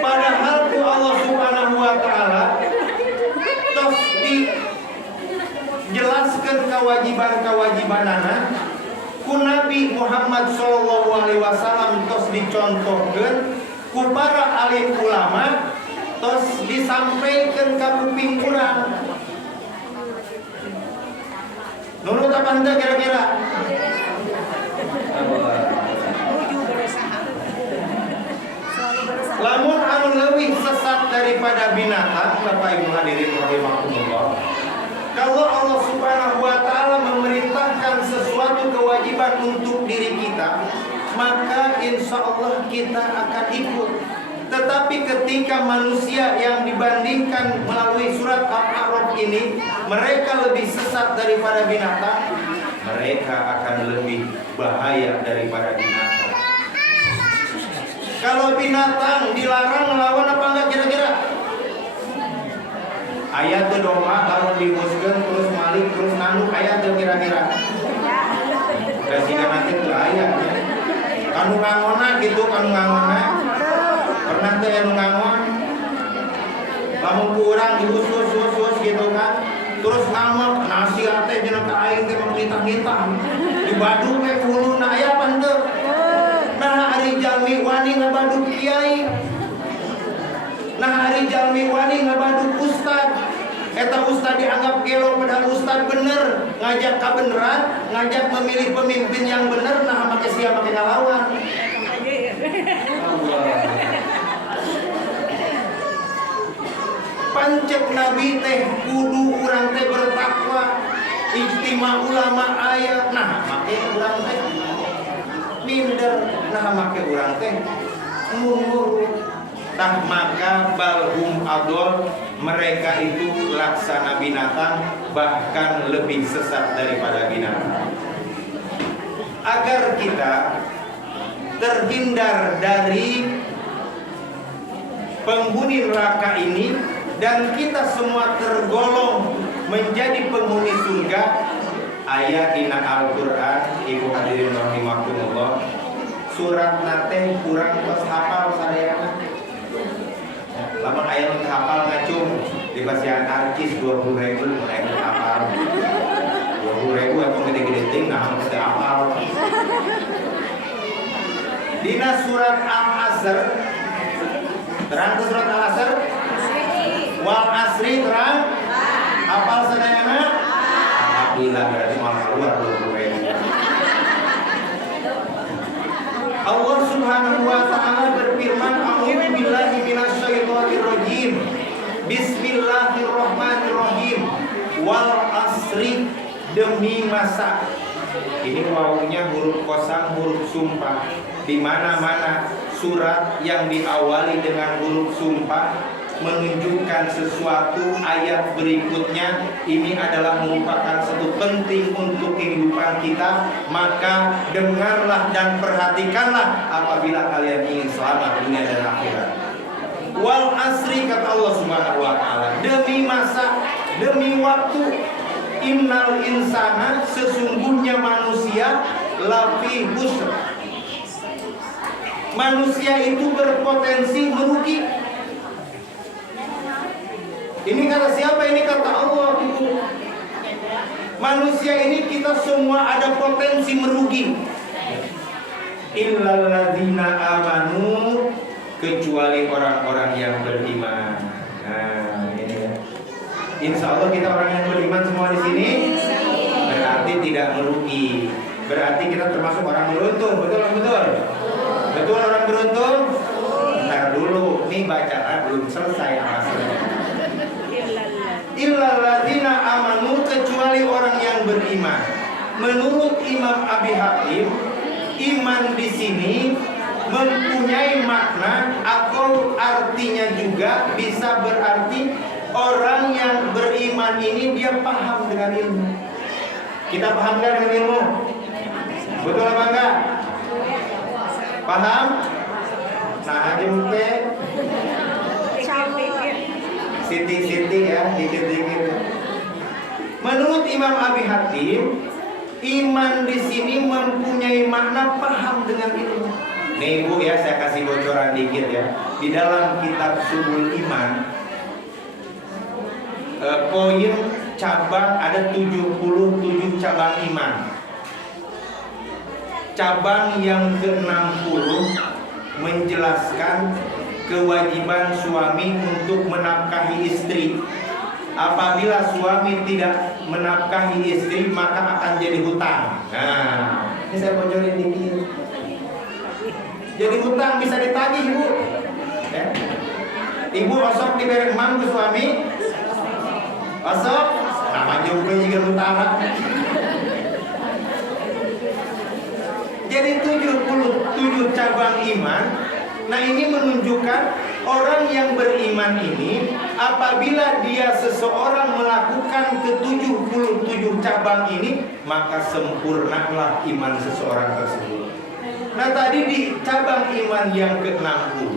Padahal ku Allah Subhanahu wa taala tos dijelaskan kewajiban-kewajibanana ku Nabi Muhammad sallallahu alaihi wasallam tos dicontohkeun ku para alim ulama tos disampaikan ka kuping urang. Nurut apa henteu kira-kira? Lamun anu leuwih sesat daripada binatang, Bapak Ibu hadirin rahimakumullah. Kalau Allah Subhanahu wa taala memerintahkan sesuatu kewajiban untuk diri kita, maka insya Allah kita akan ikut. Tetapi ketika manusia yang dibandingkan melalui surat Al-A'raf ini, mereka lebih sesat daripada binatang, mereka akan lebih bahaya daripada binatang. Kalau binatang dilarang melawan apa enggak kira-kira? Ayat doa kalau diuskeun terus malik terus nanu ayat kira-kira. Kasihkan nanti tuh ayatnya. Kanu ngangona gitu, kanu ngangona. Pernah teh anu ngangon? Lamun kurang dius gitu kan. Terus ngamuk nasi teh jeung ka aing teh mentah-mentah. Di Badung teh kuluna aya apa henteu? Nah hari jalmi wani ngabaduk kiai. Nah hari jalmi wani ngabaduk ustad. Eta ustad dianggap gelo padahal ustad bener. Ngajak kabeneran, ngajak memilih pemimpin yang bener. Nah make sia make ngalawan. Pancek nabi teh kudu urang teh bertakwa. Ijtima ulama aya. Nah make urang teh minder, nah make urang teh ngurut. Tah maka balhum adol, mereka itu laksana binatang, bahkan lebih sesat daripada binatang. Agar kita terhindar dari penghuni neraka ini dan kita semua tergolong menjadi penghuni surga, ayat dina Al-Quran, ibu hadirin rahimakumullah, surat nate kurang pas hafal sadayana. Lamun aya nu hafal ngacung di basian arcis 20.000 mulai hafal. 20.000 atuh gede-gede ting nah teu hafal. Dina surat Al-Asr, terang ke surat Al-Asr, wal asri terang, hafal sadayana. Alhamdulillah berarti malah keluar 20.000. Allah Subhanahu wa taala berfirman, a'udzu billahi minasyaitonir rajim. Bismillahirrahmanirrahim. Wal asri, demi masa. Ini wawunya huruf qasam, huruf sumpah. Di mana-mana surat yang diawali dengan huruf sumpah menunjukkan sesuatu. Ayat berikutnya ini adalah merupakan satu penting untuk kehidupan kita. Maka dengarlah dan perhatikanlah apabila kalian ingin selamat dunia dan akhirat. Wal asri, kata Allah Subhanahu wa taala, demi masa, demi waktu, innal insana, sesungguhnya manusia, lafi khusr, manusia itu berpotensi merugi. Ini kata siapa? Ini kata Allah. Manusia ini kita semua ada potensi merugi. Illal ladzina amanu, kecuali orang-orang yang beriman. Nah, ini ya. Insya Allah kita orang yang beriman semua di sini, berarti tidak merugi. Berarti kita termasuk orang beruntung. Betul, betul. Betul orang beruntung. Ntar dulu, nih bacaan belum selesai masalahnya. Illal ladzina amanu, kecuali orang yang beriman. Menurut Imam Abi Hatim, iman di sini mempunyai makna atau artinya juga bisa berarti orang yang beriman ini dia paham dengan ilmu. Kita paham dengan ilmu? Betul apa enggak? Paham? Nah, jempe Siti-siti ya, dikit-dikit. Menurut Imam Abi Hatim, iman di sini mempunyai makna paham dengan ilmu. Nih Bu ya, saya kasih bocoran dikit ya. Di dalam kitab Subul Iman, poin cabang ada 77 cabang iman. Cabang yang ke-60 menjelaskan kewajiban suami untuk menafkahi istri. Apabila suami tidak menafkahi istri, maka akan jadi hutang. Nah, ini saya bocorin dikit. Jadi hutang bisa ditagih, Bu. Ya. Ibu osok diberi emang ke suami. Osok, nama juga hutang. Jadi 77 cabang iman. Nah, ini menunjukkan orang yang beriman ini apabila dia seseorang melakukan ke-77 cabang ini, maka sempurnalah iman seseorang tersebut. Nah, tadi di cabang iman yang ke-60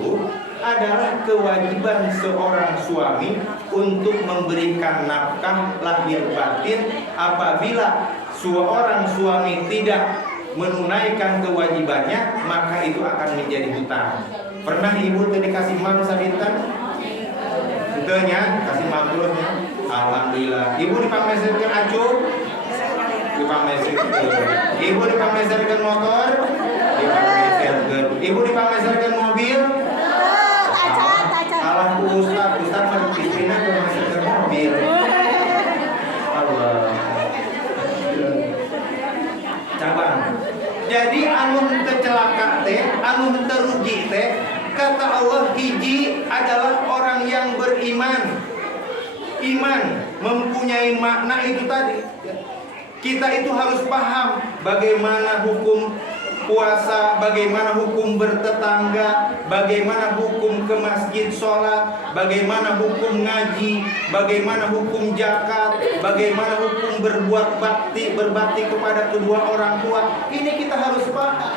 adalah kewajiban seorang suami untuk memberikan nafkah lahir batin. Apabila seorang suami tidak menunaikan kewajibannya, maka itu akan menjadi hutang. Pernah ibu tadi kasih mam sabinten? Betulnya kasih mam terusnya. Alhamdulillah. Ibu dipameserkan acuh? Dipameserkan. Ibu dipameserkan motor? Dipameserkan. Ibu dipameserkan mobil? Alah Ustaz berpikiran dipameserkan mobil. Allah. Cabang. Jadi anu tercelaka teh, anu terugi teh, kata Allah hiji adalah orang yang beriman. Iman mempunyai makna itu tadi. Kita itu harus paham bagaimana hukum puasa, bagaimana hukum bertetangga, bagaimana hukum ke masjid sholat, bagaimana hukum ngaji, bagaimana hukum zakat, bagaimana hukum berbuat berbakti kepada kedua orang tua. Ini kita harus paham.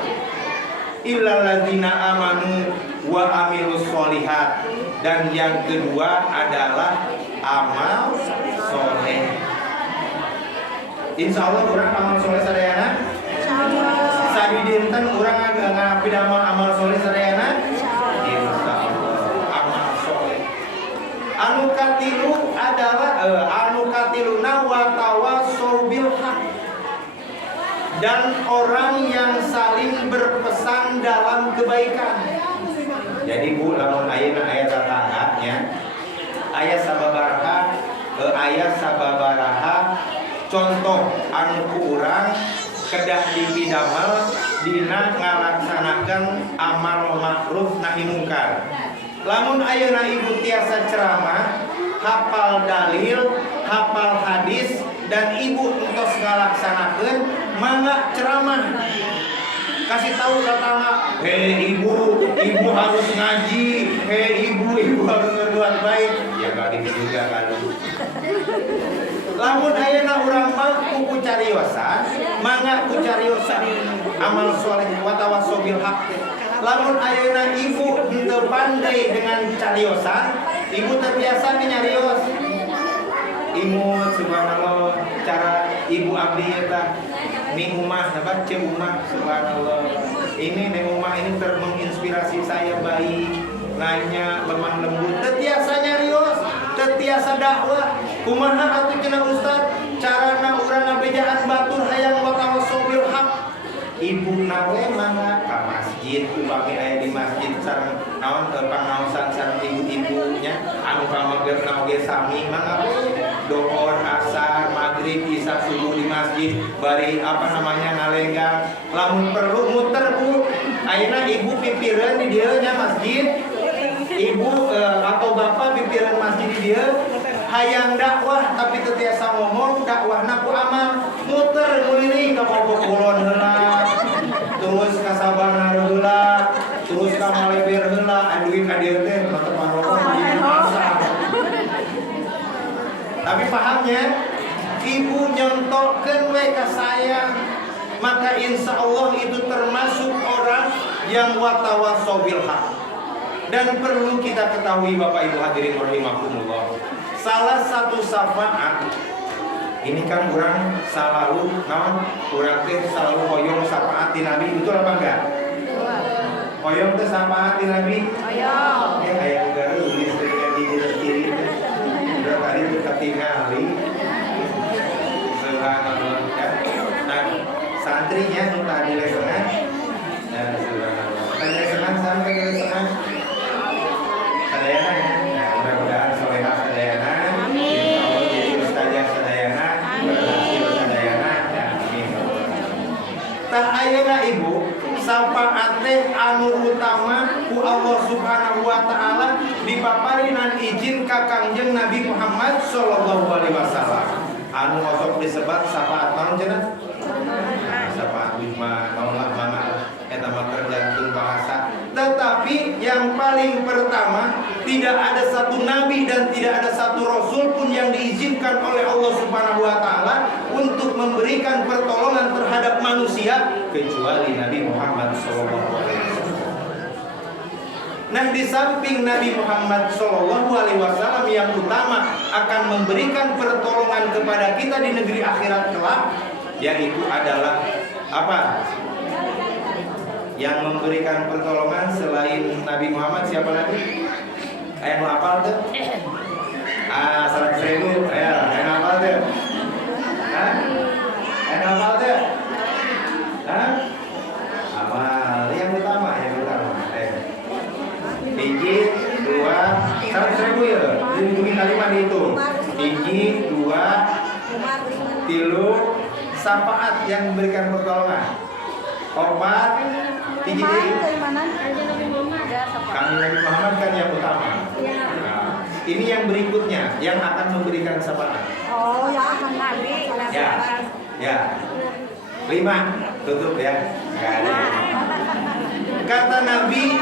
Illal ladzina amanu wa amilus sholihat. Dan yang kedua adalah amal soleh. Insya Allah kurang amal soleh sadayana. Sadi dinten urang agak ngapidama amal soleh sadayana. Insya Allah amal soleh. Anu katilu adalah anu katiluna wa tawasau bil haq. Dan orang yang saling berpesan dalam kebaikan. Jadi Bu, lamun ayeuna aya tetangganya, aya sababaraha contoh anu ku urang kedah dipidamel dina ngalaksanakeun amal ma'ruf nahi mungkar. Lamun ayeuna ibu tiasa ceramah, hafal dalil, hafal hadis, dan ibu entos ngalaksanakeun mangga ceramah. kasih tahu tetangga, hei ibu harus ngaji, hei ibu harus berbuat baik. Ya gak gitu juga kan. Lamun ayeuna urang mah ku cariosan, mangga ku cariosan amal soleh wa tawassaw bil haq. Lamun ayeuna ibu henteu pandai dengan cariosan, ibu terbiasa nyarios. Imut subhanallah, cara ibu abdi eta ning umah apa ceu umah subhanallah. Ini ning umah ini menginspirasi saya baik, nanya lemah lembut, tetiasa nyarios, tetiasa dakwah. Kumaha atuh cenah ustaz carana urang ngabejaan batur hayang wa tawassaw bil haq. Ibu nawe mangga ka masjid, upami aya di masjid sareng naon pangaosan sareng ibu-ibunya anu pamager oge sami mangga dohor, asar, maghrib, isya, subuh di masjid bari ngalenggang. Lamun perlu muter bu, ayeuna ibu pipireun di dieu nya masjid, ibu atau bapak pipireun masjid di dieu hayang dakwah tapi teu tiasa ngomong dakwahna ku amal, muter mulili ka Mogo Kulon heula, terus ka Sabana heula, terus ka Maleber heula, aduin ka dieu teh teu paroko di pasar. Tapi pahamnya ibu nyontokeun we ka saya, maka insya Allah itu termasuk orang yang watawassaw bil haq. Dan perlu kita ketahui Bapak Ibu hadirin rahimakumullah, salah satu syafaat ini kan orang selalu orang teh selalu hoyong syafaat di Nabi, betul apa enggak? Hoyong teh syafaat di Nabi. Hoyong. Ya kayak garu listriknya di kiri udah tadi ketinggali. Subhanallah ya. Nah, santrinya nu tadi lesengan. Nah, subhanallah. Tadi lesengan sampai ke lesengan. Sadayana ya. Nah, mudah-mudahan solehah sadayana. Amin. Allah jadi ustazah sadayana. Berhasil sadayana. Ya, amin. Tah ayeuna ibu syafaat teh anu utama ku Allah Subhanahu wa taala dipaparinan izin ka Kangjeng Nabi Muhammad sallallahu alaihi wasallam. Anu osok disebat syafaat naon cenah? Syafaat wisma naon lah mana eta mah tergantung bahasa. Tetapi yang paling pertama, tidak ada satu nabi dan tidak ada satu rasul pun yang diizinkan oleh Allah Subhanahu wa taala untuk memberikan pertolongan terhadap manusia kecuali Nabi Muhammad sallallahu alaihi wasallam. Nah, di samping Nabi Muhammad sallallahu alaihi wasallam yang utama akan memberikan pertolongan kepada kita di negeri akhirat kelak, yaitu adalah apa? Yang memberikan pertolongan selain Nabi Muhammad siapa lagi? Ayah hafal tuh? 100.000. Ayah hafal tuh? Hah? Ayah hafal tuh? Hah? Amal yang utama. Biji, 2, 100.000 ya? Lindungi kalimat itu. Biji, 2, 3, syafaat yang memberikan pertolongan. 4, Tiji Kami Nabi Muhammad kan yang utama. Nah, ini yang berikutnya yang akan memberikan syafaat. Oh, yang akan Nabi. Ya. 5, tutup ya. Gak ada. Kata Nabi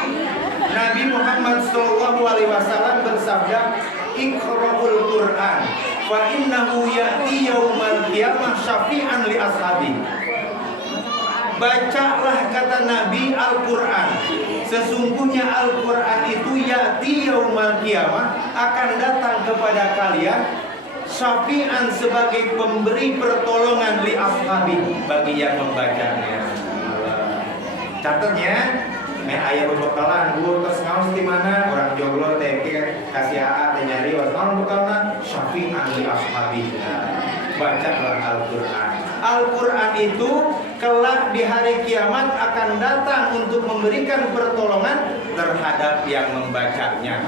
Muhammad sallallahu alaihi wasallam bersabda, "Iqra'ul Qur'an fa innahu ya'ti yaumal qiyamah syafi'an li ashabi." Bacalah kata Nabi Al-Quran. Sesungguhnya Al-Quran itu ya'ti yaumal qiyamah, akan datang kepada kalian syafi'an sebagai pemberi pertolongan li ashabi, bagi yang membacanya. Catatnya ayah berbekalan bu terus ngaus di mana orang joglo teh kasih teh nyari orang bekalna syafi'an li ashabi. Bacalah Al-Quran. Al-Quran itu kelak di hari kiamat akan datang untuk memberikan pertolongan terhadap yang membacanya.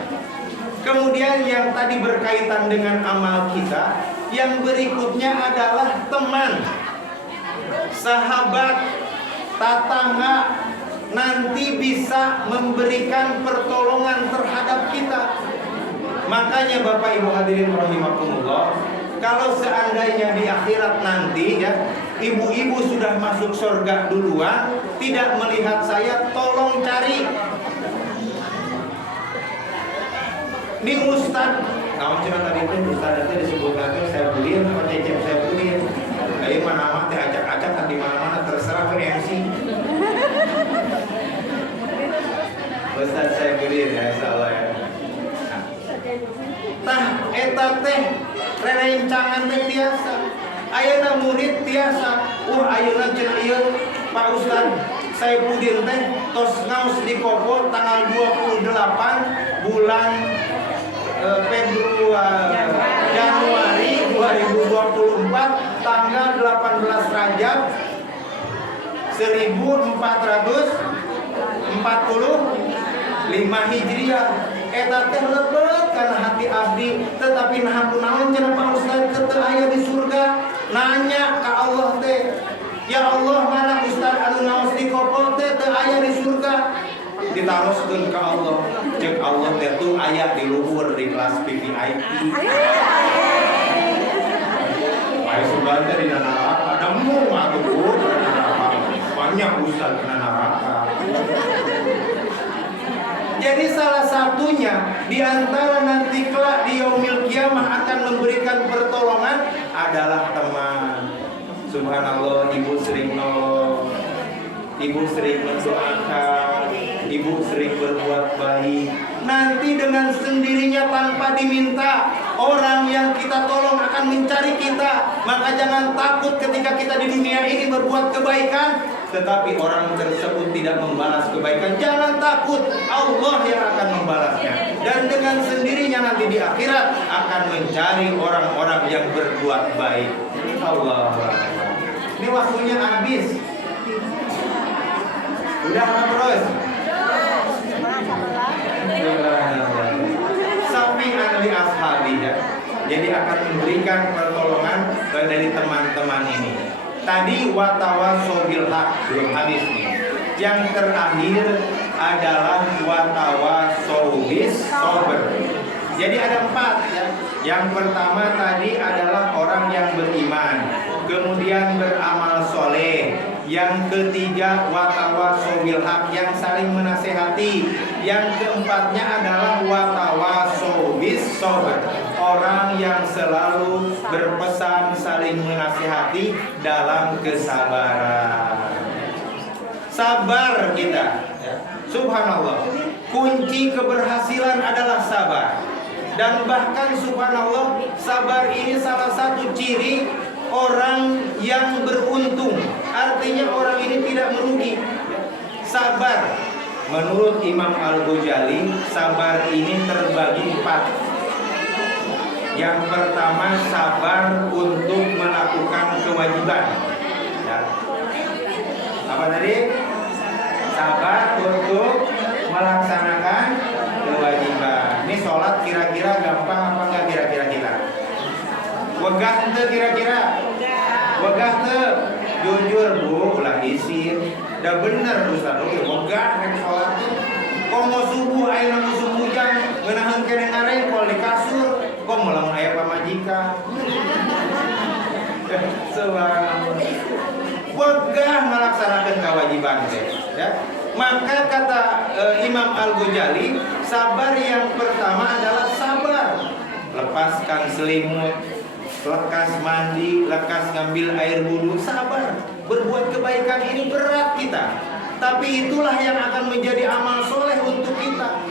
Kemudian yang tadi berkaitan dengan amal kita, yang berikutnya adalah teman, sahabat, tetangga nanti bisa memberikan pertolongan terhadap kita. Makanya Bapak Ibu hadirin rahimakumullah, Kalau seandainya di akhirat nanti ya, ibu-ibu sudah masuk surga duluan, tidak melihat saya, tolong cari. Ini Ustad, namun cina tadi itu Ustad itu disebutkan itu saya bulir, apa cecep saya bulir. Ayo mana teh acak-acak di mana-mana terserah ke MC. Ustad saya bulir ya, insyaallah ya. Tah eta teh rerencangan teh tiasa. Ayeuna murid tiasa. Ayeuna cenah ieu Pak Ustad, saya budin teh tos ngaos di Kopo tanggal 28 bulan Januari 2024 tanggal 18 Rajab 1445 Hijriah. Eta teh lebet kana hati abdi, tetapi nah kunaon cenah Pak Ustaz teu aya di surga. Nanya ka Allah teh, ya Allah mana Ustaz anu naos di Kopo teh teu aya di surga. Ditaroskeun ka Allah, ceuk Allah teh tuh aya di luhur di kelas VIP. Aya surga teh di neraka, nemu atuh banyak Ustaz kena neraka. Jadi salah satunya di antara nanti kelak di yaumil kiamah akan memberikan pertolongan adalah teman. Subhanallah, ibu sering nolong, ibu sering mendoakan, ibu sering berbuat baik. Nanti dengan sendirinya tanpa diminta, orang yang kita tolong akan mencari kita. Maka jangan takut ketika kita di dunia ini berbuat kebaikan, tetapi orang tersebut tidak membalas kebaikan. Jangan takut, Allah yang akan membalasnya. Dan dengan sendirinya nanti di akhirat akan mencari orang-orang yang berbuat baik. Allah. Ini waktunya habis. Udah terus. Sapi ahli ashabi ya. Jadi akan memberikan pertolongan dari teman-teman ini. Tadi watawaso bil haq belum habis nih. Yang terakhir adalah watawaso bis sober. Jadi ada 4 ya. Yang pertama tadi adalah orang yang beriman, kemudian beramal soleh. Yang ketiga watawaso bil haq, yang saling menasehati. Yang keempatnya adalah watawaso bis sober, orang yang selalu berpesan saling menasehati dalam kesabaran. Sabar kita, subhanallah, kunci keberhasilan adalah sabar. Dan bahkan subhanallah, sabar ini salah satu ciri orang yang beruntung. Artinya orang ini tidak merugi. Sabar, menurut Imam Al-Ghazali, sabar ini terbagi 4. Yang pertama, sabar untuk melakukan kewajiban ya. Apa tadi? Sabar untuk melaksanakan kewajiban. Ini sholat kira-kira gampang apa enggak kira-kira kita? Wegah teu kira-kira? Wegah teu? Jujur bu, ulah isin. Dah bener Ustaz, oke wegah rek sholat. Kok mau subuh ayeuna musim hujan, ngeunaheun kene ngarempol di kasur, kok melamun aya pamajikan. Subhanallah. Wegah melaksanakan kewajiban teh, ya. Maka kata Imam Al-Ghazali, sabar yang pertama adalah sabar. Lepaskan selimut, lekas mandi, lekas ngambil air wudhu, sabar. Berbuat kebaikan ini berat kita, tapi itulah yang akan menjadi amal soleh untuk kita.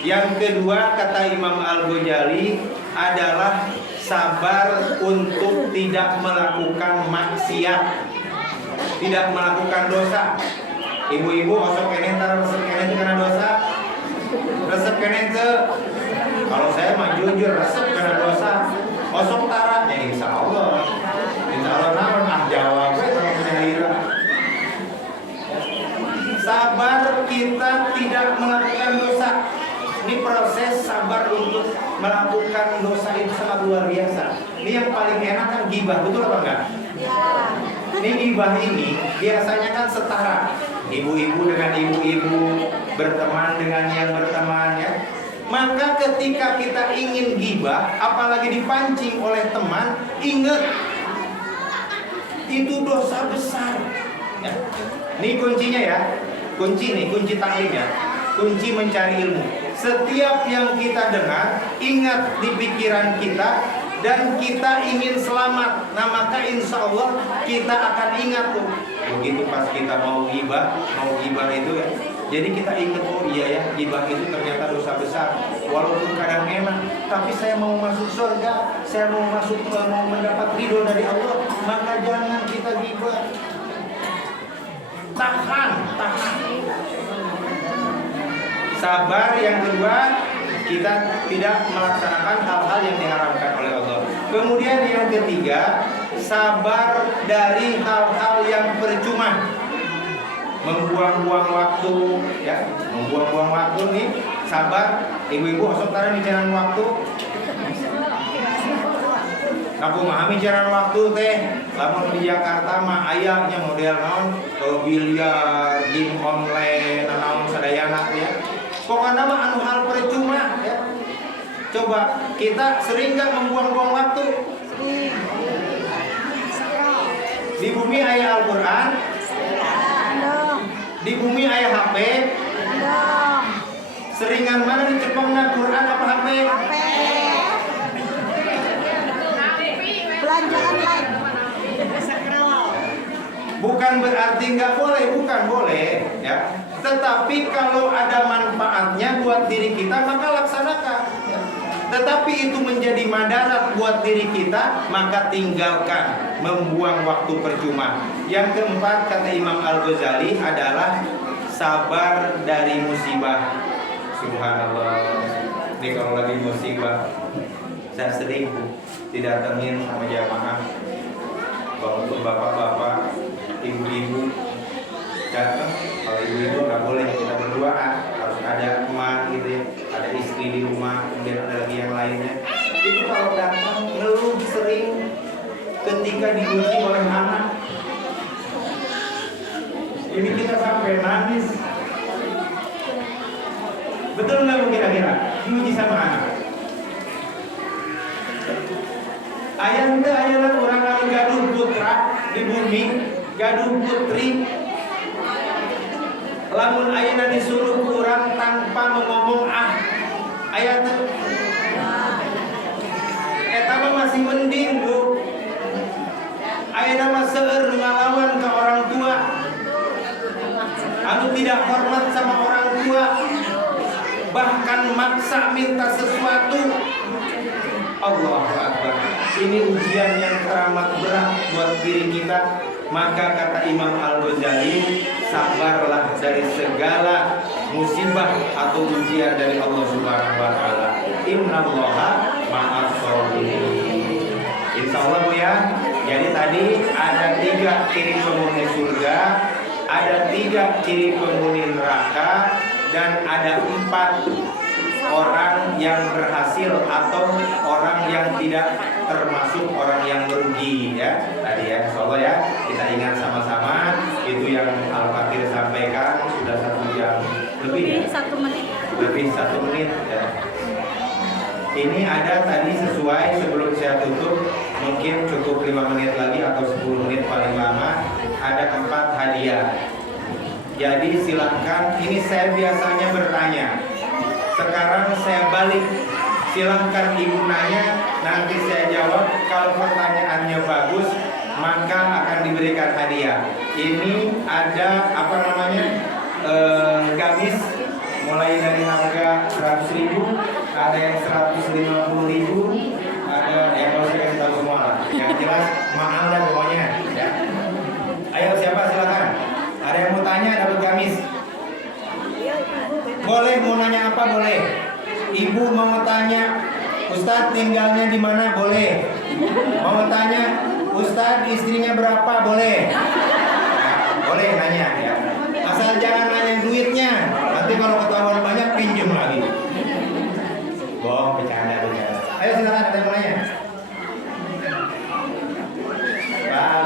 Yang kedua kata Imam Al-Ghazali adalah sabar untuk tidak melakukan maksiat, tidak melakukan dosa. Ibu-ibu osok kene tar resep kene itu karena dosa. Resep kene itu kalau saya mah jujur resep karena dosa. Osok tara ya insya Allah. Insya Allah naon jawab saya. Sabar kita tidak melakukan dosa. Ini proses sabar untuk melakukan dosa itu sangat luar biasa. Ini yang paling enak kan gibah, betul apa enggak? Ya. Ini gibah ini biasanya kan setara. Ibu-ibu dengan ibu-ibu, berteman dengan yang berteman ya. Maka ketika kita ingin ghibah, apalagi dipancing oleh teman, ingat itu dosa besar. Ya. Ini kuncinya ya, kunci taklim ya, kunci mencari ilmu. Setiap yang kita dengar, ingat di pikiran kita dan kita ingin selamat. Nah maka insya Allah kita akan ingat tuh. Begitu pas kita mau ghibah itu ya. Jadi kita ingat, oh iya ya, ghibah itu ternyata dosa besar. Walaupun kadang enak, tapi saya mau masuk surga, saya mau mendapat ridho dari Allah, maka jangan kita ghibah. Tahan. Sabar yang kedua, kita tidak melaksanakan hal-hal yang diharamkan oleh Allah. Kemudian yang ketiga, sabar dari hal-hal yang percuma. Membuang-buang waktu ya, membuang-buang waktu nih, sabar. Ibu-ibu sementara bicara waktu. Aku memahami jalan waktu teh. Lamun di Jakarta mah ayahnya model naon, biliar, game online, naon sadayana ya. Pokoknya mah anu hal percuma ya. Coba kita sering gak membuang-buang waktu? Di bumi ayah Al-Quran, di bumi ayah HP. Seringan mana di Jepangna Quran apa HP? Belanjaan lain. Bukan berarti nggak boleh, bukan boleh ya. Tetapi kalau ada manfaatnya buat diri kita maka laksanakan ya. Tetapi itu menjadi madarat buat diri kita maka tinggalkan, membuang waktu percuma. Yang keempat kata Imam Al-Ghazali adalah sabar dari musibah. Subhanallah. Ini kalau lagi musibah, saya sering didatengin sama jamaah, untuk bapak-bapak, ibu-ibu datang. Kalau ibu-ibu nggak boleh kita berduaan, harus ada emak gitu ya, ada istri di rumah, kemudian ada lagi yang lainnya. Itu kalau datang ngeluh sering ketika diuji oleh anak. Ini kita sampai nangis. Betul nggak kira-kira diuji sama anak? Ayah orang anu gaduh putra di bumi, gaduh putri. Lamun ayana disuruh kurang tanpa ngomong ayat tuh. Eta mah masih mending bu. Ayana mah seueur ngalawan ke orang tua. Anu tidak hormat sama orang tua. Bahkan maksa minta sesuatu. Allahu Akbar. Ini ujian yang teramat berat buat diri kita. Maka kata Imam Al-Ghazali, sabarlah dari segala musibah atau ujian dari Allah Subhanahu wa taala. Innallaha ma'as shabirin. Insyaallah Bu ya. Jadi tadi ada 3 ciri penghuni surga, ada 3 ciri penghuni neraka, dan ada 4 orang yang berhasil atau orang yang tidak termasuk orang yang merugi ya. Tadi ya, insyaallah ya, kita ingat sama-sama. Itu yang Al-Fakir sampaikan sudah 1 jam lebih ya? 1 menit. Lebih 1 menit ya. Ini ada tadi sesuai sebelum saya tutup, mungkin cukup 5 menit lagi atau 10 menit paling lama. Ada 4 hadiah. Jadi silahkan, ini saya biasanya bertanya. Sekarang saya balik, silahkan ibu nanya, nanti saya jawab. Kalau pertanyaannya bagus, maka akan diberikan hadiah. Ini ada apa namanya, gamis, mulai dari harga 100.000, ada yang 150.000, ada yang harus saya tahu semua lah. Yang jelas mahal dan pokoknya. Ya. Ayo siapa silakan. Ada yang mau tanya dapat gamis. Boleh mau nanya apa boleh. Ibu mau tanya Ustadz tinggalnya di mana boleh. Mau tanya Ustadz istrinya berapa boleh. Nah, boleh nanya ya. Asal jangan nanya duitnya. Nanti kalau ketahuan banyak pinjam lagi. Bohong bercanda. Ayo silakan ada yang mau nanya.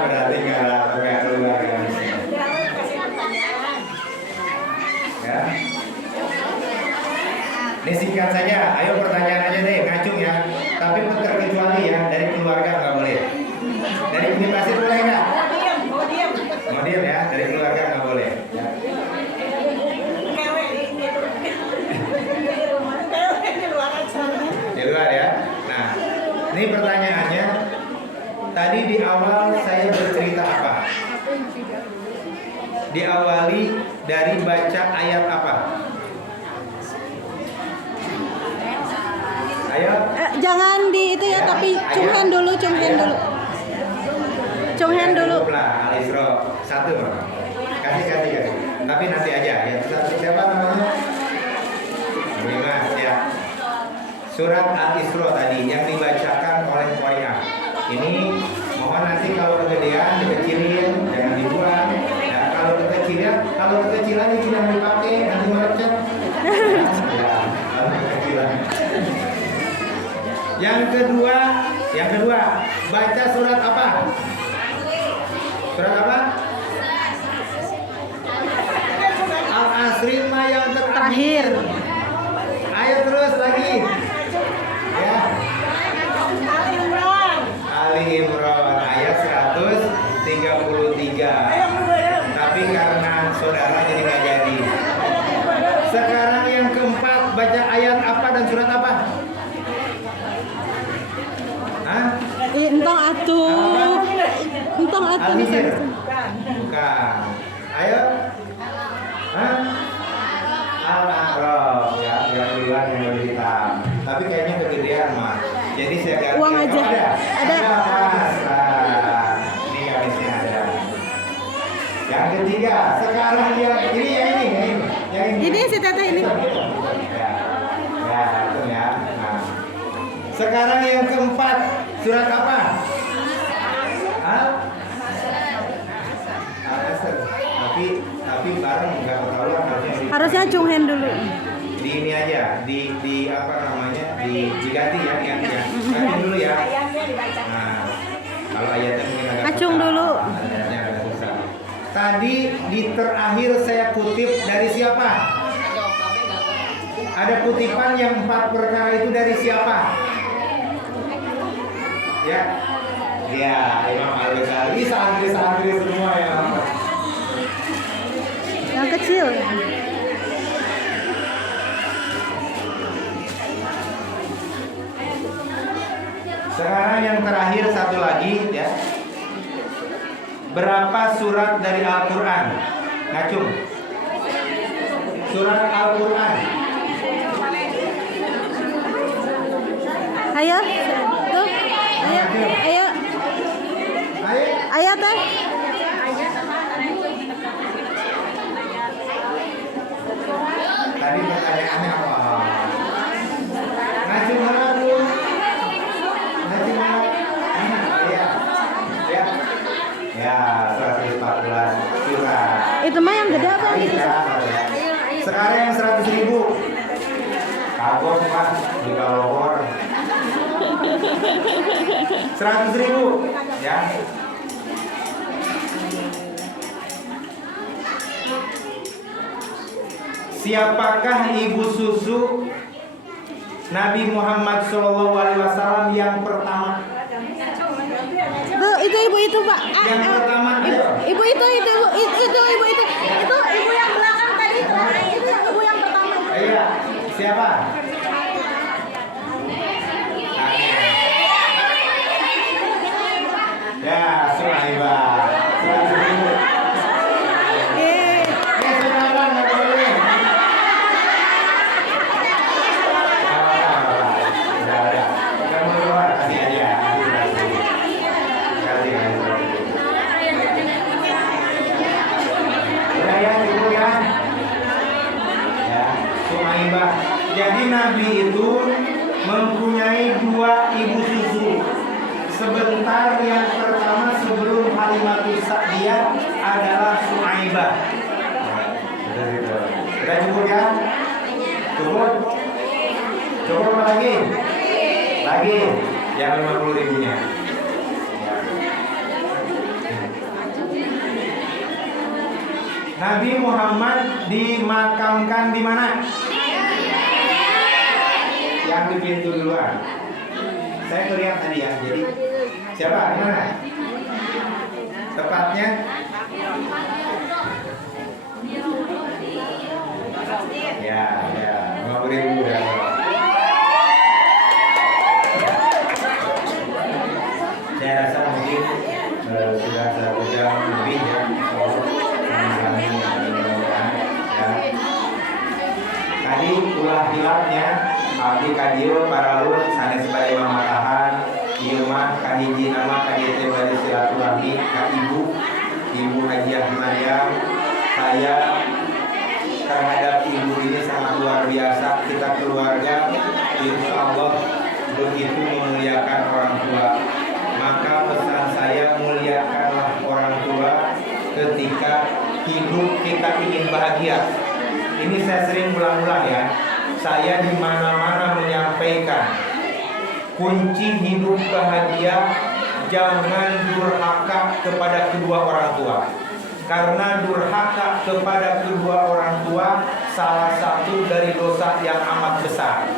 Berarti nggak keluar gamisnya. Ya. Ini singkat saja. Ayo pertanyaan aja deh, ngacung ya. Tapi terkecuali ya dari keluarga nggak boleh. Dari Bumi Pasir boleh nggak? Mau diem ya. Dari keluarga nggak boleh. Ya. Di luar ya. Nah, ini pertanyaannya. Tadi di awal saya bercerita apa? Diawali dari baca ayat apa? Ayo. Jangan di itu ya, tapi cunghen dulu, cunghen dulu. Cunghen dulu. Al-Isra 1. Kasih. Tapi nanti aja ya. Siapa namanya? Ingat ya. Surat Al-Isra tadi yang dibacakan oleh Qari'ah. Ini mohon nanti kalau kegedean dikecilin, jangan dibuang. Ya, kalau kekecilan itu jangan dipakai, nanti melecet. Ya, kalau kekecilan. Yang kedua, baca surat apa? Surat apa? Al-Asri mah yang terakhir. Ayo terus lagi. Ya. Ali Imran ayat 133. Tapi karena saudara jadi nggak jadi. Sekarang yang keempat, baca ayat apa dan surat apa? Hah? Entong atuh. Entong atuh. Al-Hijr? Bukan. Ayo. Hah? Al-A'raf ya, yang duluan yang lebih hitam. Tapi kayaknya kegedean mah. Jadi saya ganti. Uang aja. Ada. Mas. Ini garisnya ada. Yang ketiga, sekarang yang ini. Ini si teteh ini. Ya, itu ya. Nah. Sekarang yang keempat, surat apa? Hah? Al-Asr. Tapi bareng nggak ketahuan Harusnya cunghen dulu. di ini aja di apa namanya diganti ya ganti dulu ya. Nah, kalau ayatnya mungkin agak Acung susah. dulu. Ayatnya agak susah. Tadi di terakhir saya kutip dari siapa? Ada kutipan yang 4 perkara itu dari siapa? Ya, Imam Al-Ghazali, santri semua ya. Yang kecil. Sekarang yang terakhir satu lagi ya. Berapa surat dari Al-Quran? Ngacung. Surat Al-Quran. Ayo. Tuh. Ayo. Ayo teh. Tadi pertanyaannya apa? Ngacung mana Bu? Ngacung mana? Ya, 114 surat. Itu mah yang gede apa yang itu? Sekarang yang 100.000. Kagok Pak, di Kalogor. 100.000 ya. Siapakah ibu susu Nabi Muhammad SAW yang pertama? Tuh, itu ibu itu, Pak. Yang pertama, Ibu itu ibu yang belakang tadi itu. Itu ibu yang pertama. Iya, siapa? Ya, Sulaibah. Jadi Nabi itu mempunyai 2 ibu susu. Sebentar yang pertama sebelum Halimatus Sa'diyah adalah Su'aibah. Sudah cukup ya? Cukup apa lagi? Lagi yang 50.000-nya. Nabi Muhammad dimakamkan di mana? Yang di pintu duluan. Saya ngeliat tadi ya. Jadi siapa? Di mana? Tepatnya ya, 50.000 ya. Saya rasa mungkin sudah 1 jam lebih ya. Ya. Tadi ulah hilapnya abdi kadio paralun sanes sebagai mamatahan ieu mah kahiji nama kadieu bari silaturahmi ka ibu Hajiah Mariam. Saya terhadap ibu ini sangat luar biasa. Kita keluarga insya Allah begitu memuliakan orang tua. Maka pesan saya, muliakanlah orang tua ketika hidup kita ingin bahagia. Ini saya sering ulang-ulang ya. Saya di mana-mana menyampaikan kunci hidup bahagia, jangan durhaka kepada kedua orang tua. Karena durhaka kepada kedua orang tua salah satu dari dosa yang amat besar.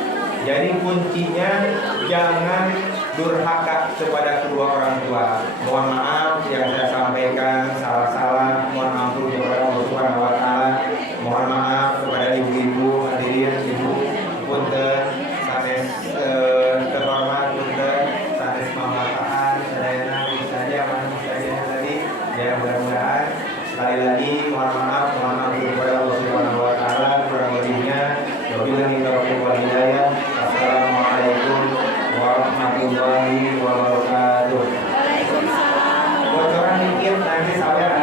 Jadi kuncinya jangan durhaka kepada kedua orang tua. Mohon maaf yang saya sampaikan salah-salah. Mohon ampun kepada Allah Subhanahu wa taala. Mohon maaf kepada ibu-ibu hadirin, ibu punten sanes terhormat, punten sanes mamatahan sadayana saja tadi. Ya mudah-mudahan sekali lagi mohon maaf kepada Allah Subhanahu wa taala kurang lebihnya. Wabillahi taufiq wal hidayah. Assalamualaikum warahmatullahi wabarakatuh. Bocoran dikit nanti saya